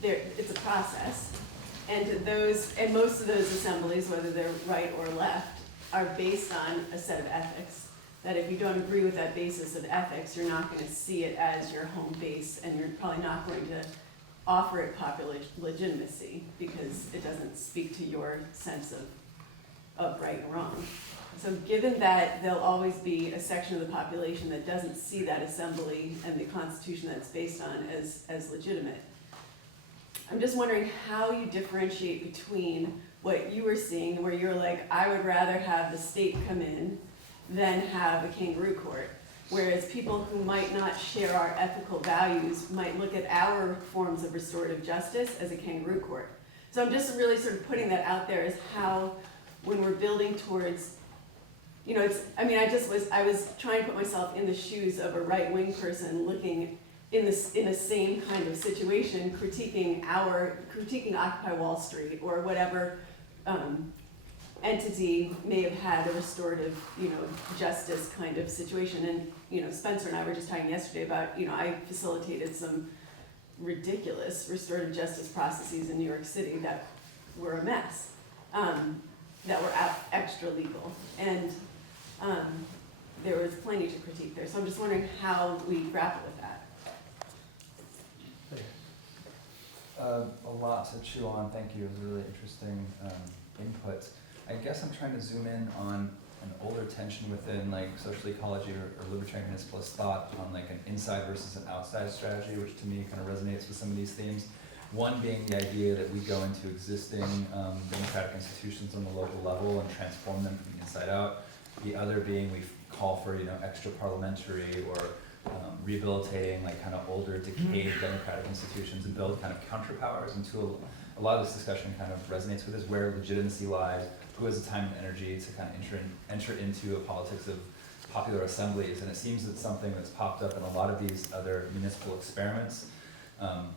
It's a process. And most of those assemblies, whether they're right or left, are based on a set of ethics. That if you don't agree with that basis of ethics, you're not going to see it as your home base, and you're probably not going to offer it popular legitimacy because it doesn't speak to your sense of right and wrong. So given that there'll always be a section of the population that doesn't see that assembly and the constitution that it's based on as legitimate, I'm just wondering how you differentiate between what you were seeing, where you're like, I would rather have the state come in than have a kangaroo court. Whereas people who might not share our ethical values might look at our forms of restorative justice as a kangaroo court. So I'm just really sort of putting that out there as how, when we're building towards, I was trying to put myself in the shoes of a right-wing person looking in a same kind of situation, critiquing Occupy Wall Street or whatever entity may have had a restorative, justice kind of situation. And, Spencer and I were just talking yesterday about, I facilitated some ridiculous restorative justice processes in New York City that were a mess, that were extra legal. And there was plenty to critique there. So I'm just wondering how we grapple with that. A lot to chew on. Thank you. It was a really interesting input. I guess I'm trying to zoom in on an older tension within like social ecology or libertarian municipalist thought on like an inside versus an outside strategy, which to me kind of resonates with some of these themes. One being the idea that we go into existing democratic institutions on the local level and transform them from the inside out. The other being we call for extra parliamentary or rehabilitating like kind of older decayed democratic institutions and build kind of counterpowers. And a lot of this discussion kind of resonates with this, where legitimacy lies, who has the time and energy to kind of enter into a politics of popular assemblies. And it seems that something that's popped up in a lot of these other municipal experiments.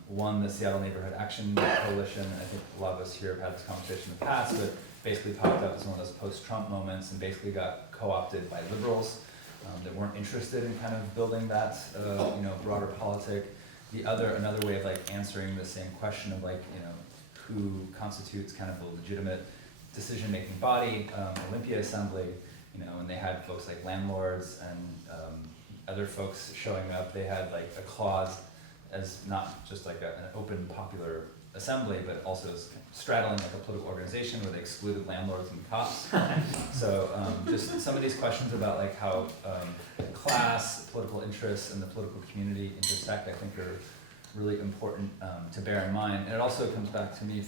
One, the Seattle Neighborhood Action Coalition, I think a lot of us here have had this conversation in the past, but basically popped up as one of those post-Trump moments and basically got co-opted by liberals that weren't interested in kind of building that broader politic. Another way of like answering the same question of like, who constitutes kind of a legitimate decision-making body, Olympia Assembly, and they had folks like landlords and other folks showing up. They had like a clause as not just like an open popular assembly, but also straddling like a political organization where they excluded landlords and cops. So just some of these questions about like how class, political interests, and the political community intersect, I think are really important to bear in mind. And it also comes back to me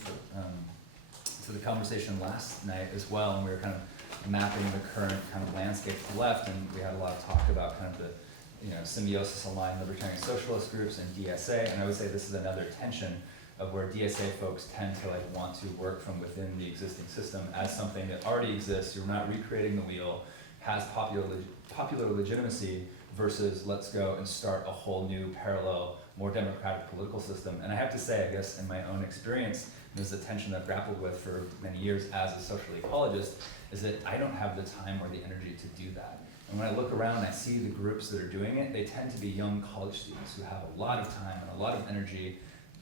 to the conversation last night as well, and we were kind of mapping the current kind of landscape to the left, and we had a lot of talk about kind of the symbiosis aligned libertarian socialist groups and DSA, and I would say this is another tension of where DSA folks tend to like want to work from within the existing system as something that already exists. You're not recreating the wheel, has popular legitimacy, versus let's go and start a whole new parallel, more democratic political system. And I have to say, I guess in my own experience, there's a tension I've grappled with for many years as a social ecologist, is that I don't have the time or the energy to do that. And when I look around and I see the groups that are doing it, they tend to be young college students who have a lot of time and a lot of energy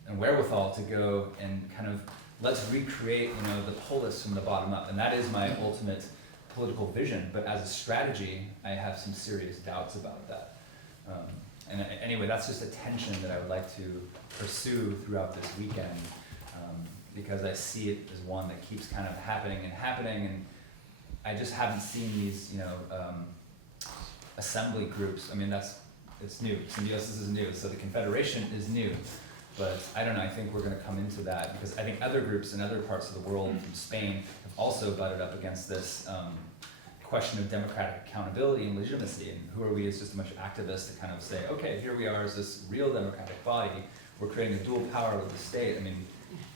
and wherewithal to go and kind of let's recreate, the polis from the bottom up. And that is my ultimate political vision. But as a strategy, I have some serious doubts about that. And anyway, that's just a tension that I would like to pursue throughout this weekend, because I see it as one that keeps kind of happening, and I just haven't seen these, assembly groups. I mean, it's new. Symbiosis is new, so the confederation is new. But I don't know, I think we're going to come into that because I think other groups in other parts of the world, from Spain, have also butted up against this question of democratic accountability and legitimacy, and who are we as just a bunch of activists to kind of say, okay, here we are as this real democratic body, we're creating a dual power with the state. I mean,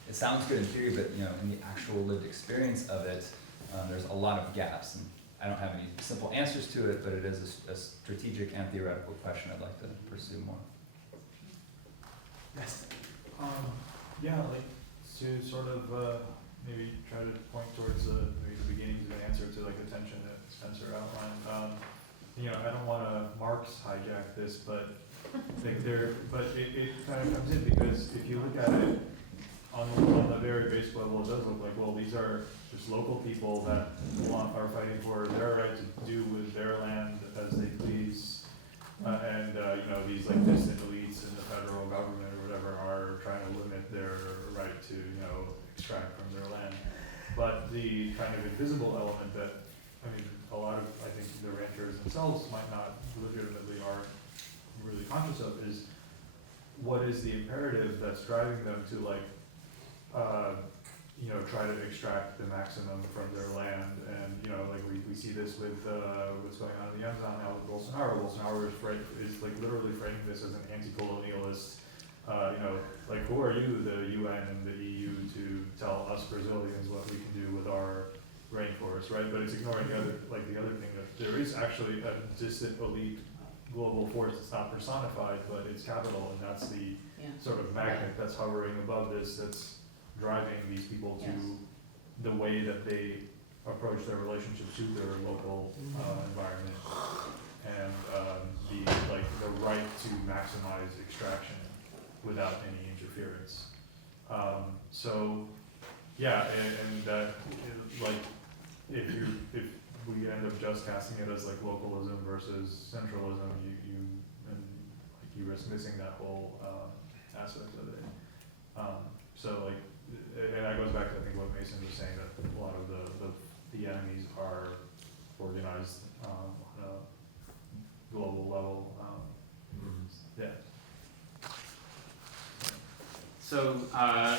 it sounds good in theory, but you know, in the actual lived experience of it, there's a lot of gaps, and I don't have any simple answers to it, but it is a strategic and theoretical question I'd like to pursue more. Yes. Yeah, like to sort of maybe try to point towards maybe the beginnings of an answer to like the tension that Spencer outlined. You know, I don't want to Marx hijack this, but like it kind of comes in because if you look at it on the very basic level, it does look like, well, these are just local people that are fighting for their right to do with their land as they please, and you know, these like distant elites in the federal government or whatever are trying to limit their right to, you know, extract from their land. But the kind of invisible element that, I mean, a lot of, I think, the ranchers themselves might not legitimately are really conscious of is what is the imperative that's driving them to like, you know, try to extract the maximum from their land. And, you know, like we see this with what's going on in the Amazon now with Bolsonaro. Bolsonaro is like literally framing this as an anti-colonialist, you know, like who are you, the UN and the EU, to tell us Brazilians what we can do with our rainforest, right? But it's ignoring the other thing that there is actually a distant elite global force that's not personified, but it's capital, and that's the sort of magnet that's hovering above this, that's driving these people to the way that they approach their relationship to their local environment, and the right to maximize extraction without any interference. So yeah, and that like if we end up just casting it as like localism versus centralism, you risk missing that whole aspect of it. So like, and that goes back to I think what Mason was saying, that a lot of the enemies are organized on a global level. Yeah. So I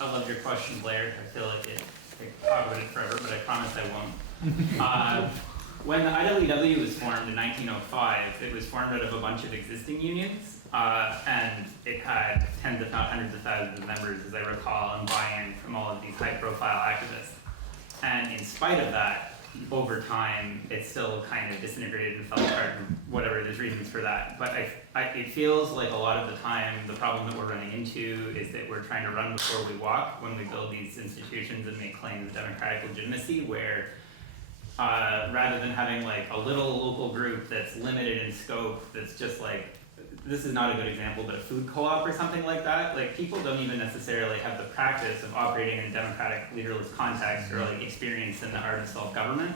love your question, Blair. I feel like I could talk about it forever, but I promise I won't. When the IWW was formed in 1905, it was formed out of a bunch of existing unions, and it had tens if not hundreds of thousands of members, as I recall, and buy-in from all of these high-profile activists. And in spite of that, over time, it still kind of disintegrated and fell apart, and whatever, there's reasons for that. But it feels like a lot of the time, the problem that we're running into is that we're trying to run before we walk when we build these institutions and make claims of democratic legitimacy, where rather than having like a little local group that's limited in scope, that's just like, this is not a good example, but a food co-op or something like that, like people don't even necessarily have the practice of operating in a democratic leaderless context or like experience in the art of self-government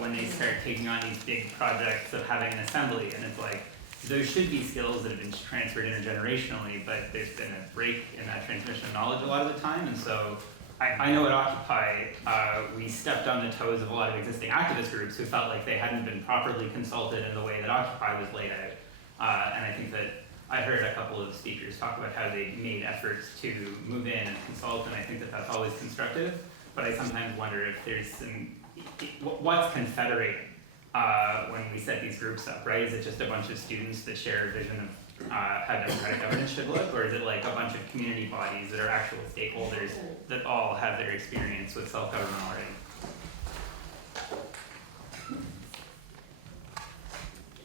when they start taking on these big projects of having an assembly. And it's like, those should be skills that have been transferred intergenerationally, but there's been a break in that transmission of knowledge a lot of the time. And so I know at Occupy, we stepped on the toes of a lot of existing activist groups who felt like they hadn't been properly consulted in the way that Occupy was laid out. And I think that I heard a couple of speakers talk about how they made efforts to move in and consult, and I think that that's always constructive. But I sometimes wonder if there's some, what's confederating when we set these groups up, right? Is it just a bunch of students that share a vision of how democratic governance should look, or is it like a bunch of community bodies that are actual stakeholders that all have their experience with self-government already?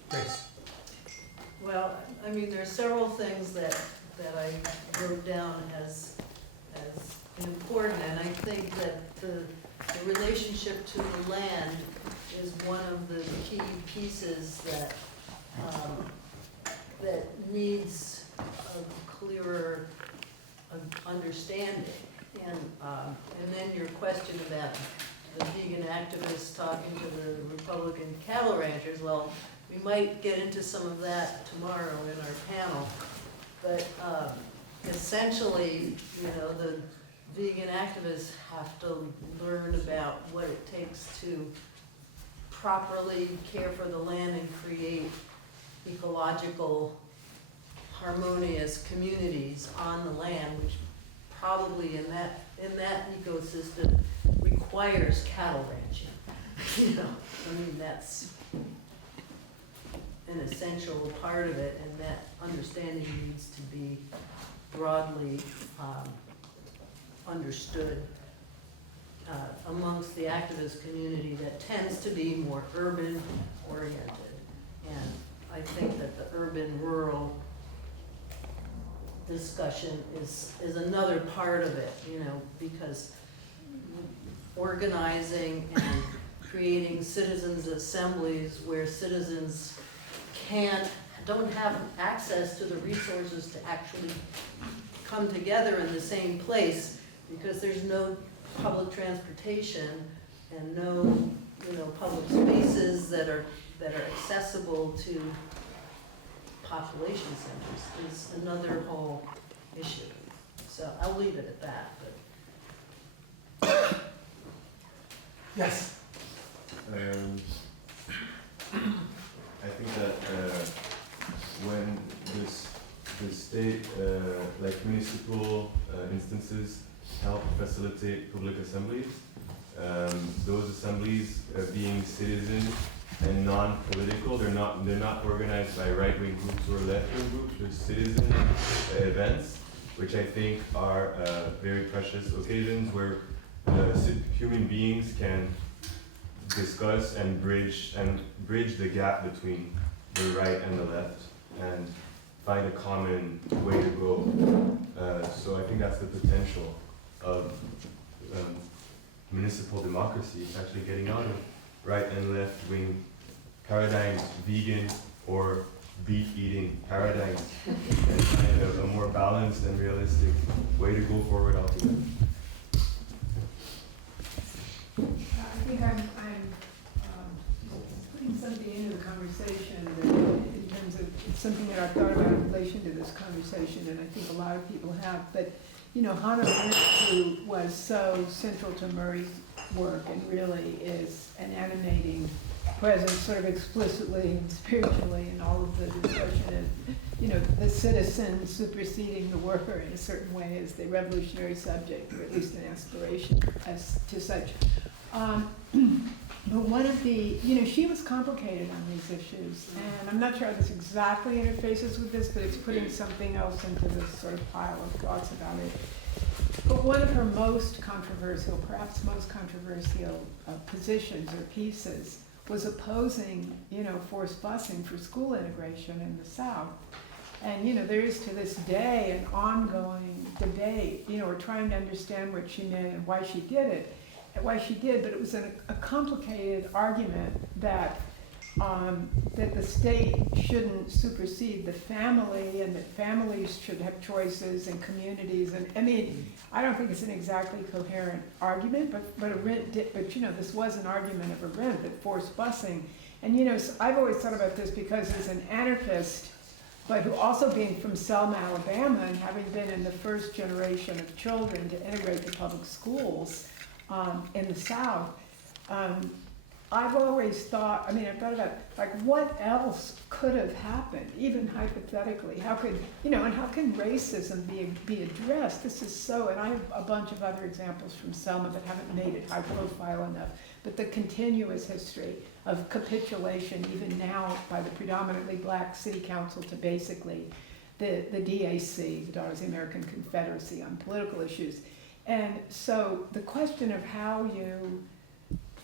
Grace. Well, I mean, there are several things that I wrote down as important, and I think that the relationship to the land is one of the key pieces that needs a clearer understanding. And then your question about the vegan activists talking to the Republican cattle ranchers, well, we might get into some of that tomorrow in our panel, but essentially, you know, the vegan activists have to learn about what it takes to properly care for the land and create ecological, harmonious communities on the land, which probably in that ecosystem requires cattle ranching. you know, I mean, that's an essential part of it, and that understanding needs to be broadly understood amongst the activist community that tends to be more urban oriented. And I think that the urban-rural discussion is another part of it, you know, because organizing and creating citizens' assemblies where citizens don't have access to the resources to actually come together in the same place because there's no public transportation and no, you know, public spaces that are accessible to population centers is another whole issue. So I'll leave it at that, but. Yes. I think that when the state, like municipal instances, help facilitate public assemblies, those assemblies being citizen and non-political, they're not organized by right-wing groups or left-wing groups. They're citizen events, which I think are very precious occasions where human beings can discuss and bridge the gap between the right and the left and find a common way to go. So I think that's the potential of municipal democracy, actually getting out of right and left wing paradigms, vegan or beef eating paradigms, and find a more balanced and realistic way to go forward altogether. I think I'm putting something into the conversation that, in terms of something that I've thought about in relation to this conversation, and I think a lot of people have. But you know, Hannah Arendt, who was so central to Murray's work and really is an animating presence, sort of explicitly and spiritually, in all of the discussion of, you know, the citizen superseding the worker in a certain way as the revolutionary subject, or at least an aspiration as to such. But one of the, you know, she was complicated on these issues, and I'm not sure how this exactly interfaces with this, but it's putting something else into this sort of pile of thoughts about it. But one of her most controversial, perhaps most controversial positions or pieces was opposing, you know, forced busing for school integration in the South. And, you know, there is to this day an ongoing debate, you know, we're trying to understand what she meant and why she did it. Why she did, but it was a complicated argument that that the state shouldn't supersede the family, and that families should have choices and communities. And I mean, I don't think it's an exactly coherent argument, but Arendt did. But you know, this was an argument of Arendt that forced busing. And you know, so I've always thought about this because as an anarchist, but who also being from Selma, Alabama, and having been in the first generation of children to integrate the public schools. In the South, I've always thought, I mean, I've thought about, like, what else could have happened, even hypothetically? How could, you know, and how can racism be addressed? This is so, and I have a bunch of other examples from Selma that haven't made it high profile enough, but the continuous history of capitulation, even now, by the predominantly black city council to basically the DAC, the Daughters of the American Confederacy, on political issues. And so the question of how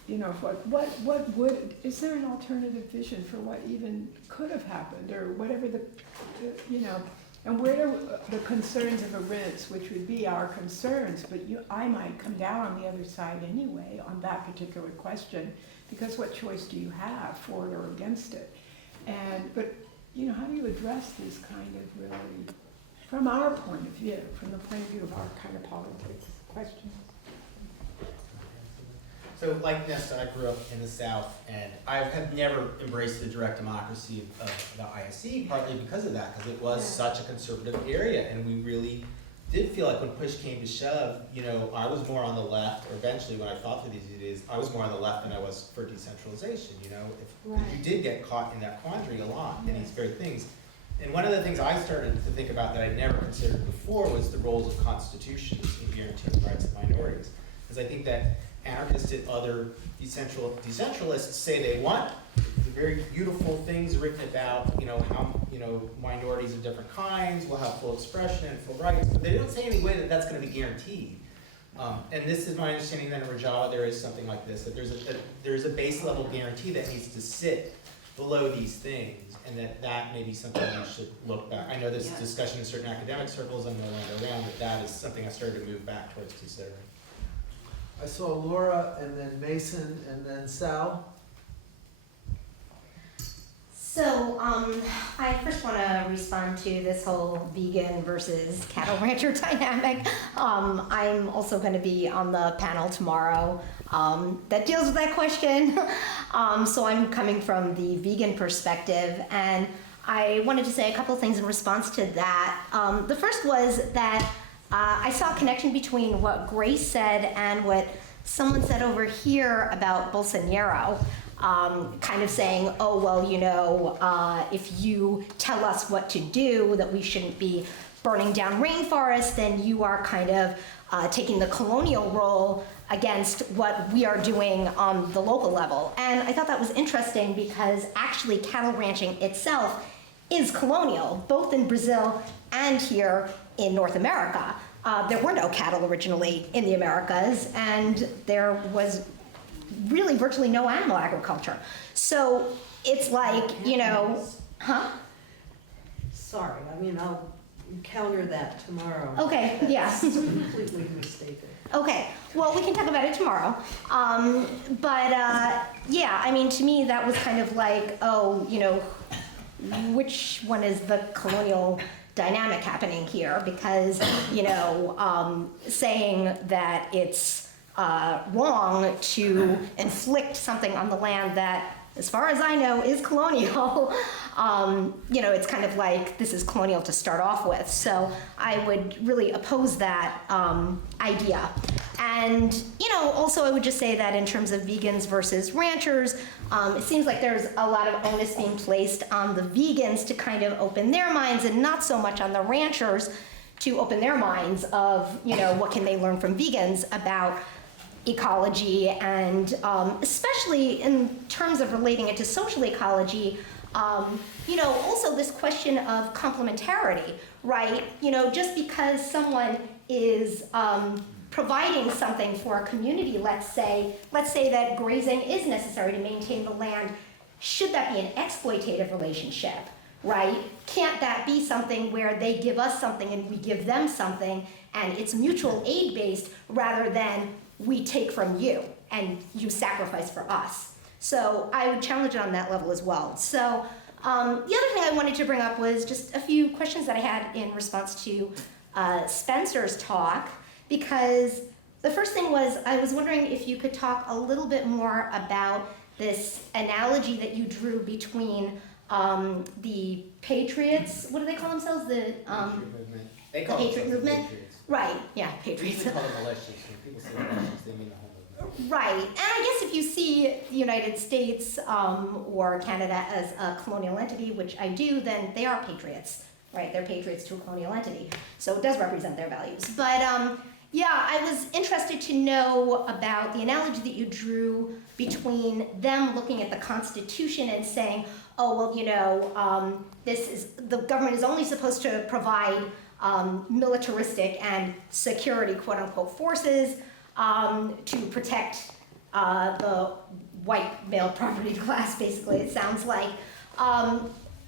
you know, what would, is there an alternative vision for what even could have happened, or whatever the you know, and where do the concerns of Arendt's, which would be our concerns, but I might come down on the other side anyway on that particular question, because what choice do you have, for it or against it? And, but, you know, how do you address these kind of really, from our point of view, from the point of view of our kind of politics questions? So like Nesta, I grew up in the South, and I have never embraced the direct democracy of the ISE, partly because of that, because it was such a conservative area, and we really did feel like when push came to shove, you know, I was more on the left, or eventually when I thought through these ideas, I was more on the left than I was for decentralization, you know, if you did get caught in that quandary a lot, in these very things. And one of the things I started to think about that I'd never considered before was the roles of constitutions in guaranteeing the rights of minorities. Because I think that, anarchists and other decentralists say they want. The very beautiful things written about, how, minorities of different kinds will have full expression and full rights, but they don't say any way that that's going to be guaranteed. And this is my understanding that in Rojava there is something like this, that there's a base level guarantee that needs to sit below these things, and that may be something we should look back. I know there's discussion in certain academic circles and no longer around, but that is something I started to move back towards considering. I saw Laura and then Mason and then Sal. So, I first want to respond to this whole vegan versus cattle rancher dynamic. I'm also going to be on the panel tomorrow that deals with that question. So I'm coming from the vegan perspective, and I wanted to say a couple of things in response to that. The first was that I saw a connection between what Grace said and what someone said over here about Bolsonaro. Kind of saying, oh, well, if you tell us what to do, that we shouldn't be burning down rainforests, then you are kind of taking the colonial role against what we are doing on the local level. And I thought that was interesting because actually cattle ranching itself is colonial, both in Brazil and here in North America. There were no cattle originally in the Americas, and there was really virtually no animal agriculture. So it's like, huh? Sorry, I'll counter that tomorrow. Okay, yeah. That's completely mistaken. Okay, well, we can talk about it tomorrow. To me, that was kind of like, which one is the colonial dynamic happening here? Because, saying that it's wrong to inflict something on the land that, as far as I know, is colonial. It's kind of like this is colonial to start off with. So I would really oppose that idea. And, also I would just say that in terms of vegans versus ranchers, it seems like there's a lot of onus being placed on the vegans to kind of open their minds and not so much on the ranchers to open their minds of, what can they learn from vegans about ecology, and especially in terms of relating it to social ecology, also this question of complementarity, right? Just because someone is providing something for a community, let's say that grazing is necessary to maintain the land, should that be an exploitative relationship, right? Can't that be something where they give us something and we give them something, and it's mutual aid based rather than we take from you and you sacrifice for us? So I would challenge it on that level as well. So the other thing I wanted to bring up was just a few questions that I had in response to Spencer's talk, because the first thing was I was wondering if you could talk a little bit more about this analogy that you drew between the patriots, what do they call themselves? The movement. They call Patriot themselves the movement? Patriots. Right, yeah, We patriots. used to call them militias. When people say militias, they mean the whole movement. Right, and I guess if you see the United States or Canada as a colonial entity, which I do, then they are patriots, right? They're patriots to a colonial entity, so it does represent their values. But I was interested to know about the analogy that you drew between them looking at the Constitution and saying, oh, well, the government is only supposed to provide militaristic and security, quote unquote, forces to protect the white male property class, basically, it sounds like,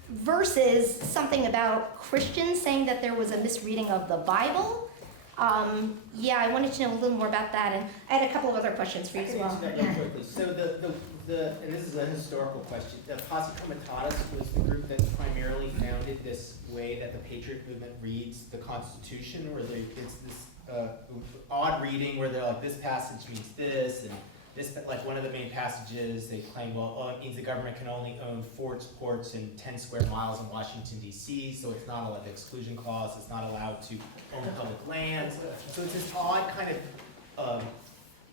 versus something about Christians saying that there was a misreading of the Bible. I wanted to know a little more about that, and I had a couple of other questions for you as well. I can answer that real quickly. So and this is a historical question, the Posse Comitatus was the group that primarily founded this way that the Patriot movement reads the Constitution, where it's this odd reading where they're like, this passage means this, and this, like one of the main passages, they claim, well, it means the government can only own forts, ports, and 10 square miles in Washington, D.C., so it's not allowed, the exclusion clause, it's not allowed to own public lands. So it's this odd kind of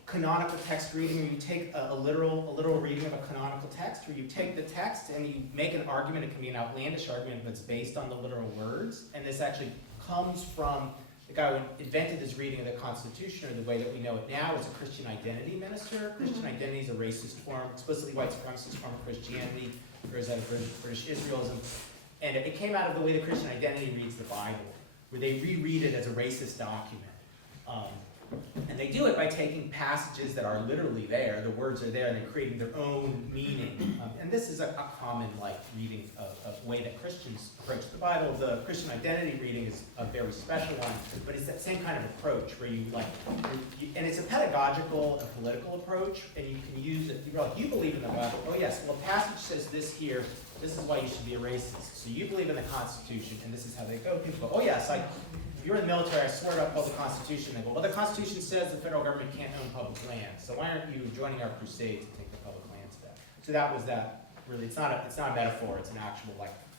canonical text reading where you take a literal reading of a canonical text, where you take the text and you make an argument. It can be an outlandish argument, but it's based on the literal words, and this actually comes from the guy who invented this reading of the Constitution, or the way that we know it now, is a Christian identity minister. Christian identity is a racist form, explicitly white supremacist form of Christianity, or is that of British Israelism. And it came out of the way the Christian identity reads the Bible, where they reread it as a racist document. And they do it by taking passages that are literally there, the words are there, and they're creating their own meaning. And this is a common reading of way that Christians approach the Bible. The Christian identity reading is a very special one, but it's that same kind of approach where and it's a pedagogical and political approach, and you can use it. You're like, you believe in the Bible? Oh yes, well, a passage says this here. This is why you should be a racist. So you believe in the Constitution, and this is how they go. People go, oh yes, if you're in the military, I swear to uphold the Constitution. They go, well, the Constitution says the federal government can't own public land, so why aren't you joining our crusade to take the public lands back? So that was that. Really, it's not a metaphor. It's an actual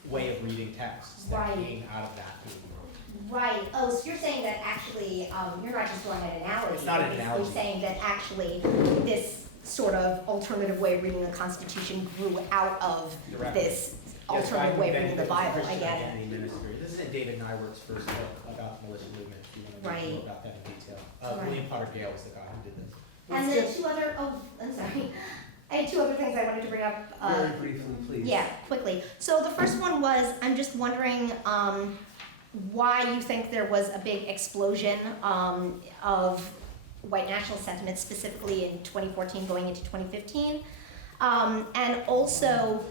way of reading texts that came out of that. Right. Oh, so you're saying that actually, you're not just drawing an analogy. It's not an analogy. You're saying that actually this sort of alternative way of reading the Constitution grew out of this alternative way of reading the Bible. I get it. This is in David Nyworth's first book about the militia movement. If you want to Right. know about that in detail. Right. William Potter Gale was the guy who did this. And then two other, I'm sorry. I had two other things I wanted to bring up. Very briefly, please. Yeah, quickly. So the first one was, I'm just wondering why you think there was a big explosion of white national sentiment, specifically in 2014 going into 2015. And also,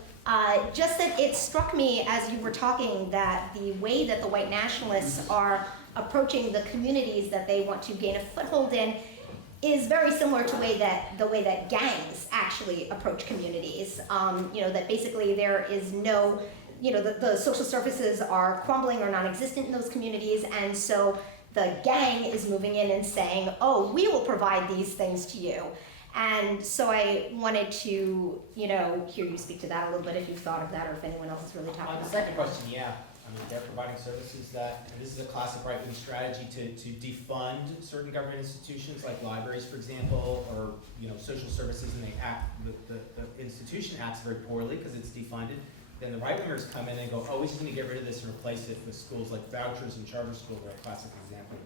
just that it struck me as you were talking that the way that the white nationalists are approaching the communities that they want to gain a foothold in is very similar to the way that gangs actually approach communities. That basically there is no, the social services are crumbling or non-existent in those communities, and so the gang is moving in and saying, oh, we will provide these things to you. And so I wanted to, hear you speak to that a little bit, if you've thought of that, or if anyone else has really talked On about the that. second question, yeah. They're providing services that, and this is a classic right-wing strategy to defund certain government institutions like libraries, for example, or social services, and the institution acts very poorly because it's defunded. Then the right-wingers come in and go, oh, we're just going to get rid of this and replace it with schools like vouchers and charter schools are a classic example.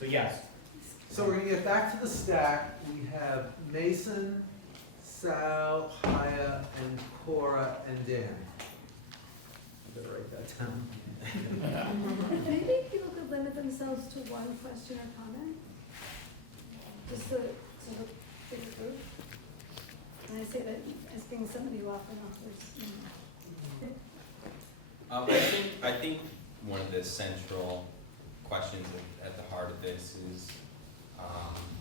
So yes. So we're gonna get back to the stack. We have Mason, Sal, Haya, and Cora, and Dan. I better write that down. Maybe people could limit themselves to one question or comment, just so the bigger group. And I say that as being somebody who often offers. I think one of the central questions at the heart of this is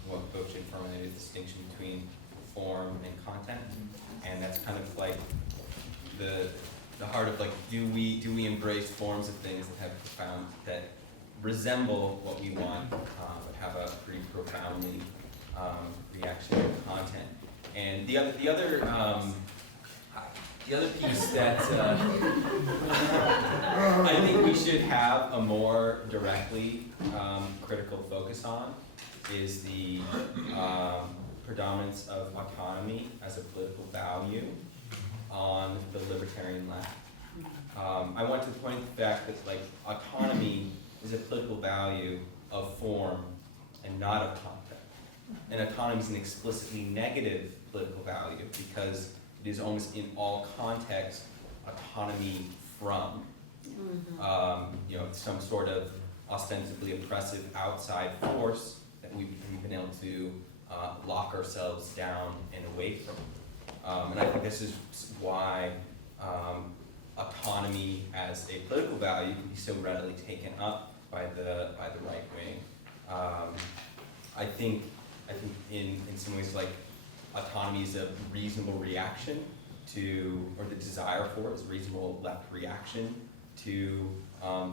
what Coach formulated, the distinction between form and content, and that's kind of like the heart of do we embrace forms of things that resemble what we want, but have a pretty profoundly reactionary content. And the other piece that I think we should have a more directly critical focus on is the predominance of autonomy as a political value on the libertarian left. I want to point to the fact that autonomy is a political value of form and not of content. And autonomy is an explicitly negative political value because it is almost in all contexts autonomy from some sort of ostensibly oppressive outside force that we've been able to lock ourselves down and away from. And I think this is why autonomy as a political value can be so readily taken up by the right wing. I think in some ways autonomy is a reasonable reaction to, or the desire for it is a reasonable left reaction to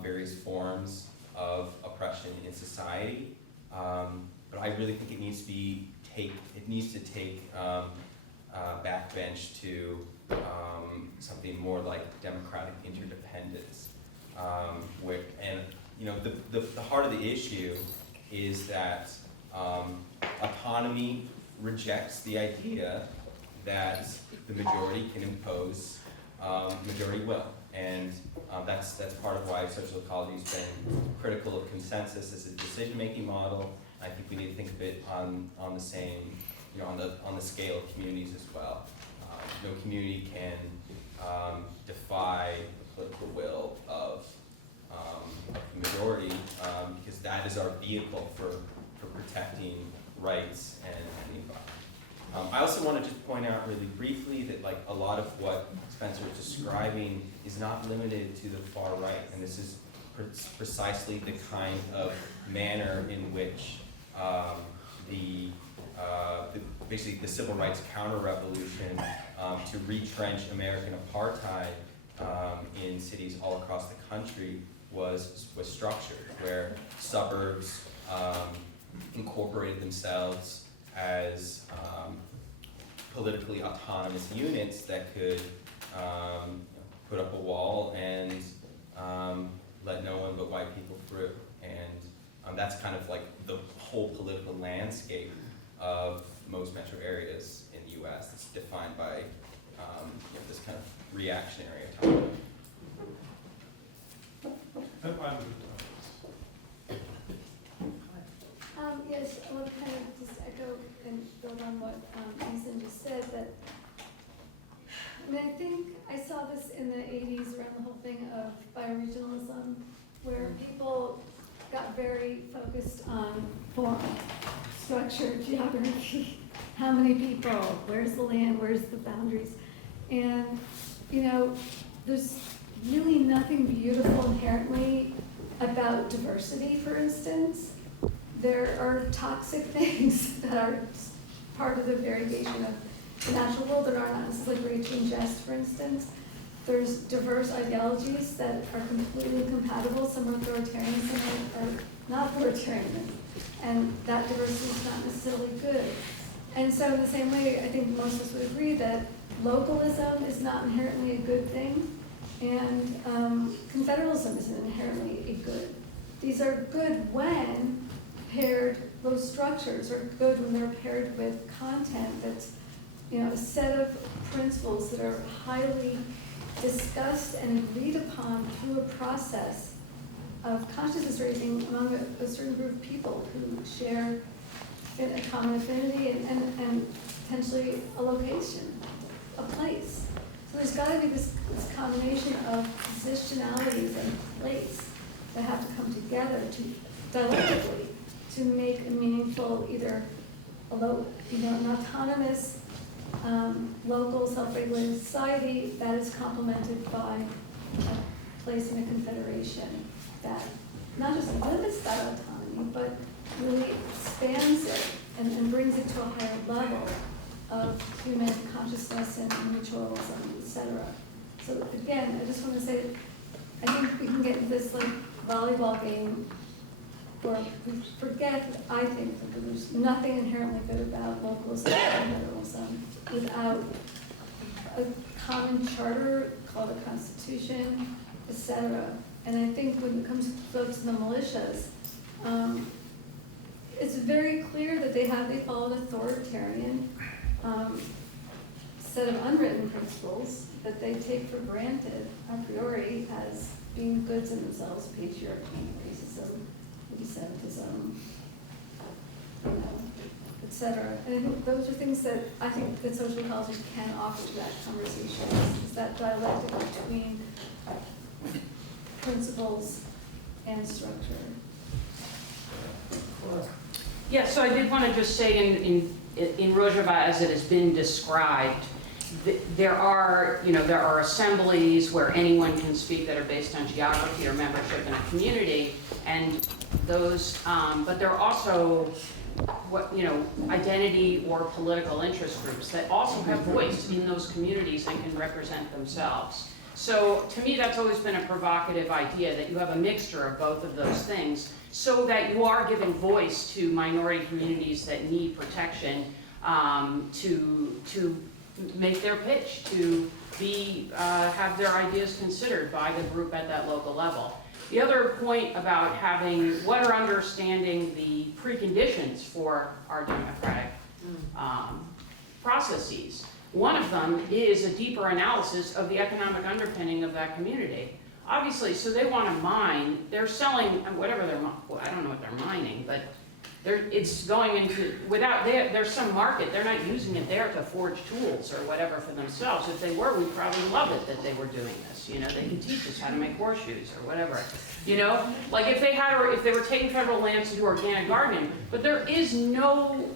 various forms of oppression in society. But I really think it needs to take backbench to something more like democratic interdependence. The heart of the issue is that autonomy rejects the idea that the majority can impose majority will. And that's part of why social ecology has been critical of consensus as a decision-making model. I think we need to think of it on the same, on the scale of communities as well. No community can defy the political will of the majority, because that is our vehicle for protecting rights and the environment. I also want to just point out really briefly that like a lot of what Spencer is describing is not limited to the far right, and this is precisely the kind of manner in which basically the civil rights counter-revolution to retrench American apartheid in cities all across the country was structured, where suburbs incorporated themselves as politically autonomous units that could put up a wall and let no one but white people through. And that's kind of like the whole political landscape of most metro areas in the US. It's defined by this kind of reactionary autonomy. Yes, I want to kind of just echo and build on what Ethan just said, that I think I saw this in the 80s around the whole thing of bioregionalism, where people got very focused on form, structure, geography, how many people, where's the land, where's the boundaries. And, there's really nothing beautiful inherently about diversity, for instance. There are toxic things that are part of the variegation of the natural world that are not necessarily great to ingest, for instance. There's diverse ideologies that are completely compatible. Some are authoritarian, some are not authoritarian. And that diversity is not necessarily good. And so in the same way, I think most of us would agree that localism is not inherently a good thing, and confederalism isn't inherently a good. These are good when paired, those structures are good when they're paired with content that's, a set of principles that are highly discussed and agreed upon through a process of consciousness raising among a certain group of people who share a common affinity and potentially a location, a place. So there's got to be this combination of positionalities and place that have to come together to dialectically to make a meaningful, either an autonomous, local, self-regulated society that is complemented by a place in a confederation that not just limits that autonomy, but really expands it and brings it to a higher level of human consciousness and mutualism, etc. So again, I just want to say, I think we can get into this like volleyball game where we forget, I think, that there's nothing inherently good about localism and federalism without a common charter called a constitution, etc. And I think when it comes to folks in the militias, it's very clear that they follow an authoritarian set of unwritten principles that they take for granted a priori as being goods in themselves: patriarchy, racism, anti-Semitism, etc. And I think those are things that I think that social ecology can offer to that conversation, is that dialectic between principles and structure. Yeah, so I did want to just say in Rojava, as it has been described, there are assemblies where anyone can speak that are based on geography or membership in a community, and those, but there are also identity or political interest groups that also have voice in those communities and can represent themselves. So to me, that's always been a provocative idea, that you have a mixture of both of those things, so that you are giving voice to minority communities that need protection, to make their pitch, to have their ideas considered by the group at that local level. The other point about what are understanding the preconditions for our democratic processes. One of them is a deeper analysis of the economic underpinning of that community. Obviously, so they want to mine, they're selling whatever they're, well, I don't know what they're mining, but it's going into, there's some market, they're not using it there to forge tools or whatever for themselves. If they were, we'd probably love it that they were doing this, you know, they could teach us how to make horseshoes or whatever. You know, like if they were taking federal lands to do organic gardening, but there's no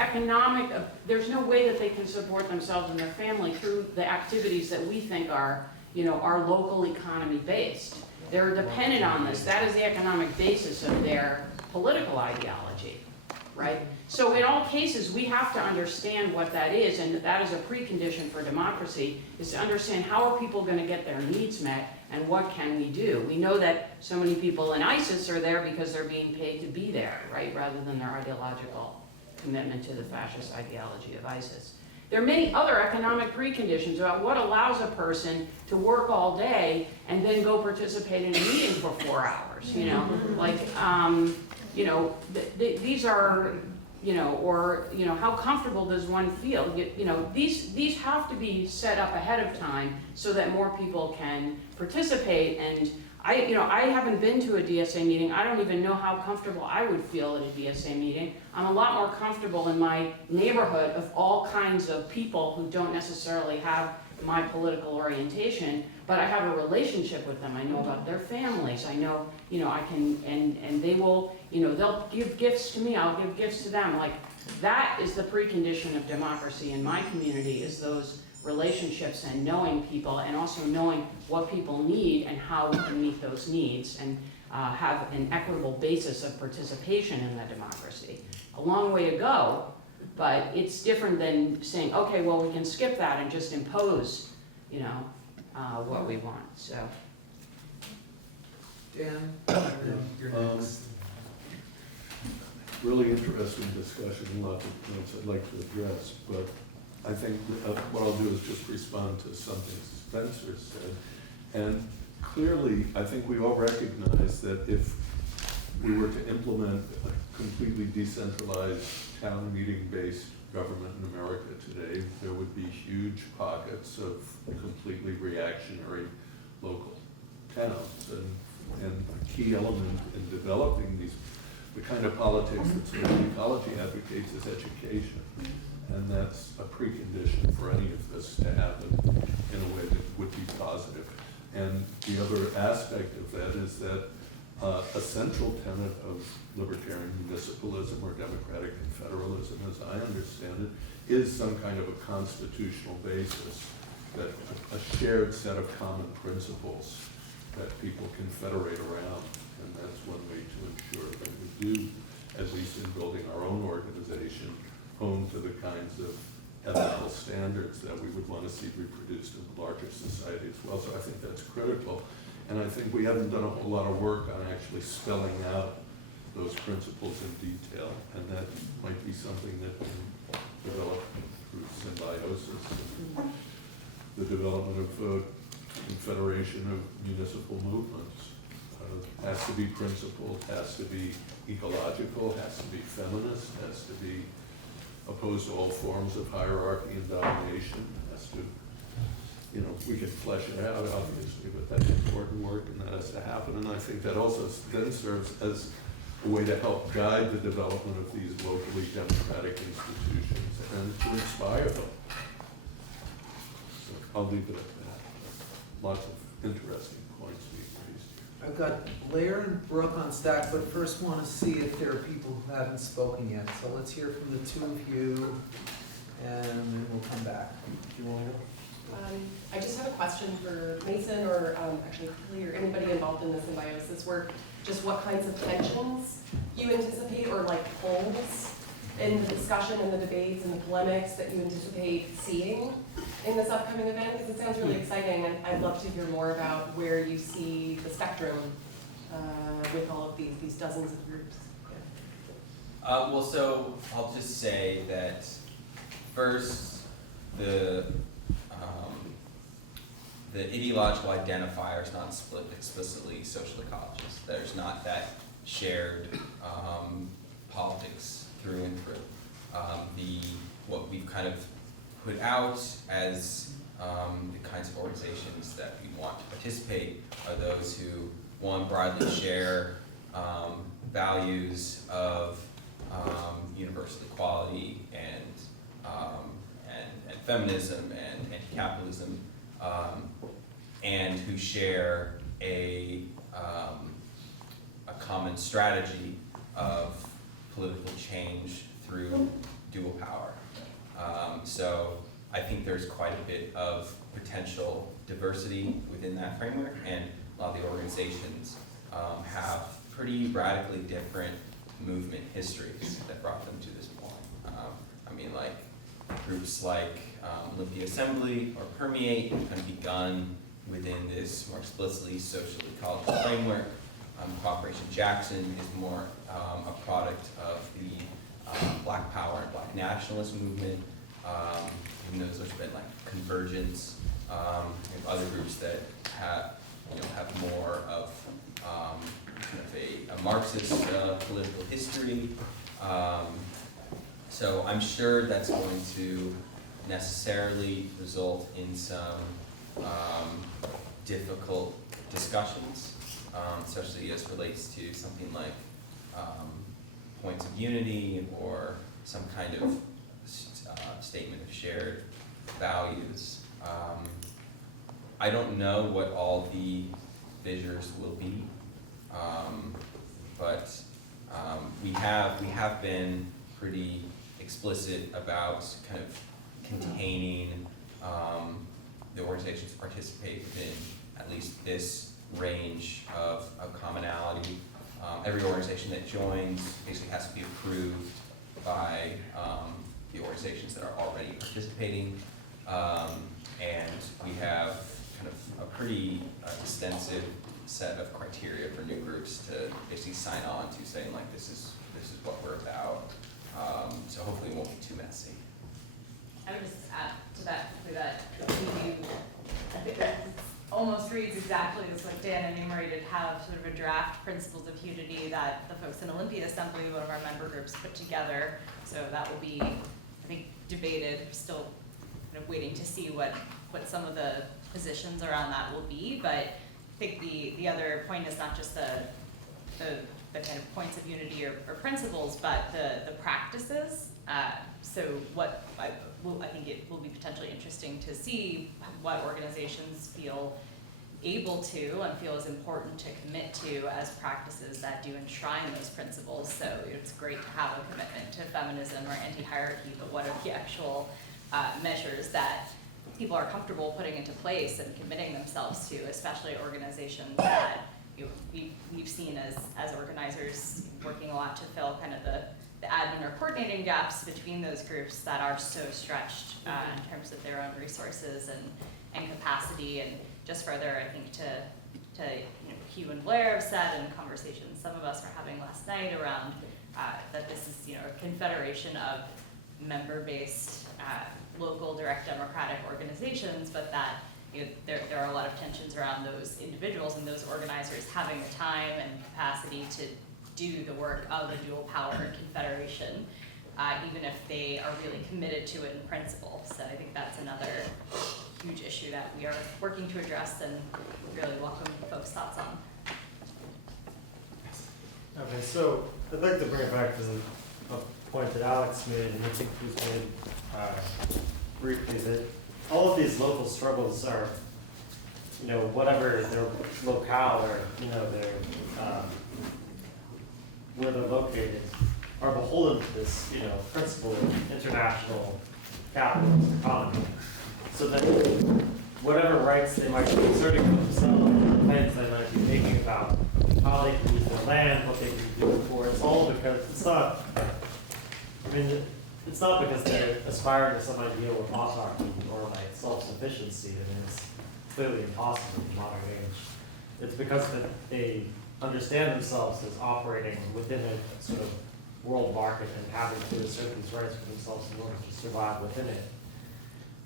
economic, there's no way that they can support themselves and their family through the activities that we think are, you know, are local economy based. They're dependent on this. That is the economic basis of their political ideology, right? So in all cases, we have to understand what that is, and that is a precondition for democracy, is to understand how are people going to get their needs met, and what can we do? We know that so many people in ISIS are there because they're being paid to be there, right, rather than their ideological commitment to the fascist ideology of ISIS. There are many other economic preconditions about what allows a person to work all day and then go participate in a meeting for 4 hours, you know? Like, you know, these are, you know, or, you know, how comfortable does one feel? You know, these have to be set up ahead of time so that more people can participate. And I haven't been to a DSA meeting. I don't even know how comfortable I would feel at a DSA meeting. I'm a lot more comfortable in my neighborhood of all kinds of people who don't necessarily have my political orientation, but I have a relationship with them. I know about their families. I know, you know, I can, and they will, you know, they'll give gifts to me, I'll give gifts to them. Like, that is the precondition of democracy in my community, is those relationships and knowing people, and also knowing what people need and how we can meet those needs, and have an equitable basis of participation in that democracy. A long way to go, but it's different than saying, okay, well, we can skip that and just impose, you know, what we want, so. Dan, you're next. Really interesting discussion, and lots of points I'd like to address, but I think what I'll do is just respond to something Spencer said. And clearly, I think we all recognize that if we were to implement a completely decentralized town meeting-based government in America today, there would be huge pockets of completely reactionary local towns. And a key element in developing the kind of politics that social ecology advocates is education. And that's a precondition for any of this to happen in a way that would be positive. And the other aspect of that is that a central tenet of libertarian municipalism or democratic confederalism, as I understand it, is some kind of a constitutional basis, that a shared set of common principles that people can federate around. And that's one way to ensure that we do, at least in building our own organization, home to the kinds of ethical standards that we would want to see reproduced in the larger society as well. So I think that's critical. And I think we haven't done a whole lot of work on actually spelling out those principles in detail. And that might be something that can develop through symbiosis. And the development of confederation of municipal movements has to be principled, has to be ecological, has to be feminist, has to be opposed to all forms of hierarchy and domination, has to, you know, we can flesh it out, obviously, but that's important work and that has to happen. And I think that also then serves as a way to help guide the development of these locally democratic institutions and to inspire them. So I'll leave it at that. Lots of interesting points being raised here. I've got Blair and Brooke on stack, but first want to see if there are people who haven't spoken yet. So let's hear from the two of you, and then we'll come back. Do you want to go? I just have a question for Mason, or actually Lee, or anybody involved in the symbiosis work. Just what kinds of tensions you anticipate, or like polls in the discussion and the debates and the polemics that you anticipate seeing in this upcoming event? Because it sounds really exciting, and I'd love to hear more about where you see the spectrum with all of these dozens of groups. Well, so I'll just say that first, the ideological identifier is not split explicitly social ecologist. There's not that shared politics through and through. What we've kind of put out as the kinds of organizations that we want to participate are those who, one, broadly share values of universal equality and feminism and anti-capitalism, and who share a common strategy of political change through dual power. So I think there's quite a bit of potential diversity within that framework, and a lot of the organizations have pretty radically different movement histories that brought them to this point. I mean, like groups like Olympia Assembly or Permeate kind of begun within this more explicitly social ecology framework. Cooperation Jackson is more a product of the Black Power and Black nationalist movement. Even though there's been like Convergence, and other groups that have more of kind of a Marxist political history. So I'm sure that's going to necessarily result in some difficult discussions, especially as relates to something like points of unity or some kind of statement of shared values. I don't know what all the fissures will be, but we have been pretty explicit about kind of containing the organizations participate within at least this range of commonality. Every organization that joins basically has to be approved by the organizations that are already participating, and we have kind of a pretty extensive set of criteria for new groups to basically sign on to, saying like this is what we're about. So hopefully it won't be too messy. I would just add to that quickly that I think that almost reads exactly as what Dan enumerated, have sort of a draft principles of unity that the folks in Olympia Assembly, one of our member groups, put together. So that will be, I think, debated. We're still kind of waiting to see what some of the positions around that will be. But I think the other point is not just the kind of points of unity or principles, but the practices. So what I think it will be potentially interesting to see what organizations feel able to and feel is important to commit to as practices that do enshrine those principles. So it's great to have a commitment to feminism or anti-hierarchy, but what are the actual measures that people are comfortable putting into place and committing themselves to, especially organizations that we've seen as organizers working a lot to fill kind of the admin or coordinating gaps between those groups that are so stretched in terms of their own resources and capacity. And just further, I think to Hugh and Blair have said in conversations some of us were having last night around that this is a confederation of member-based local direct democratic organizations, but that there are a lot of tensions around those individuals and those organizers having the time and capacity to do the work of a dual power confederation, even if they are really committed to it in principle. So I think that's another huge issue that we are working to address and really welcome folks' thoughts on. Okay, so I'd like to bring it back to a point that Alex made, and I think was made briefly, that all of these local struggles are, whatever their locale or, their where they're located, are beholden to this, principle of international capitalist economy. So that whatever rights they might be asserting for themselves, the plans they might be making about how they can use their land, what they can do it for, it's all because it's not because they're aspiring to some ideal of autarky or like self-sufficiency. It's clearly impossible in the modern age. It's because that they understand themselves as operating within a sort of world market and having to assert these rights for themselves in order to survive within it.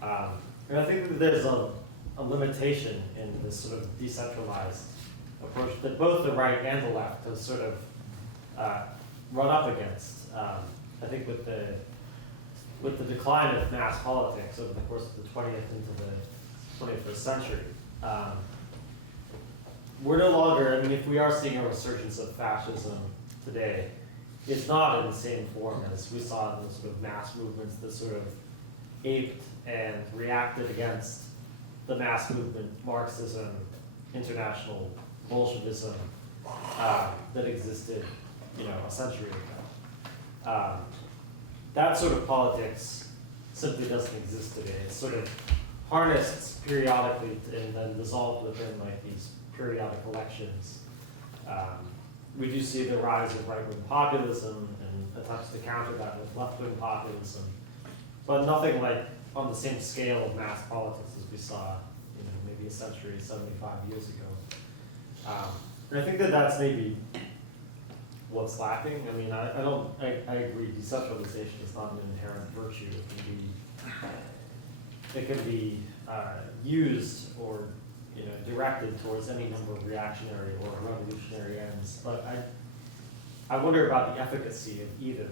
And I think that there's a limitation in this sort of decentralized approach that both the right and the left have sort of run up against. I think with the with the decline of mass politics over the course of the 20th into the 21st century, we're no longer, I mean, if we are seeing a resurgence of fascism today, it's not in the same form as we saw in the sort of mass movements that sort of aped and reacted against the mass movement, Marxism, international Bolshevism, that existed, a century ago. That sort of politics simply doesn't exist today. It's sort of harnessed periodically and then dissolved within like these periodic elections. We do see the rise of right-wing populism and attempts to counter that with left-wing populism, but nothing like on the same scale of mass politics as we saw, maybe a century, 75 years ago. And I think that that's maybe what's lacking. I mean, I agree, decentralization is not an inherent virtue. It can be used or directed towards any number of reactionary or revolutionary ends. But I wonder about the efficacy of either.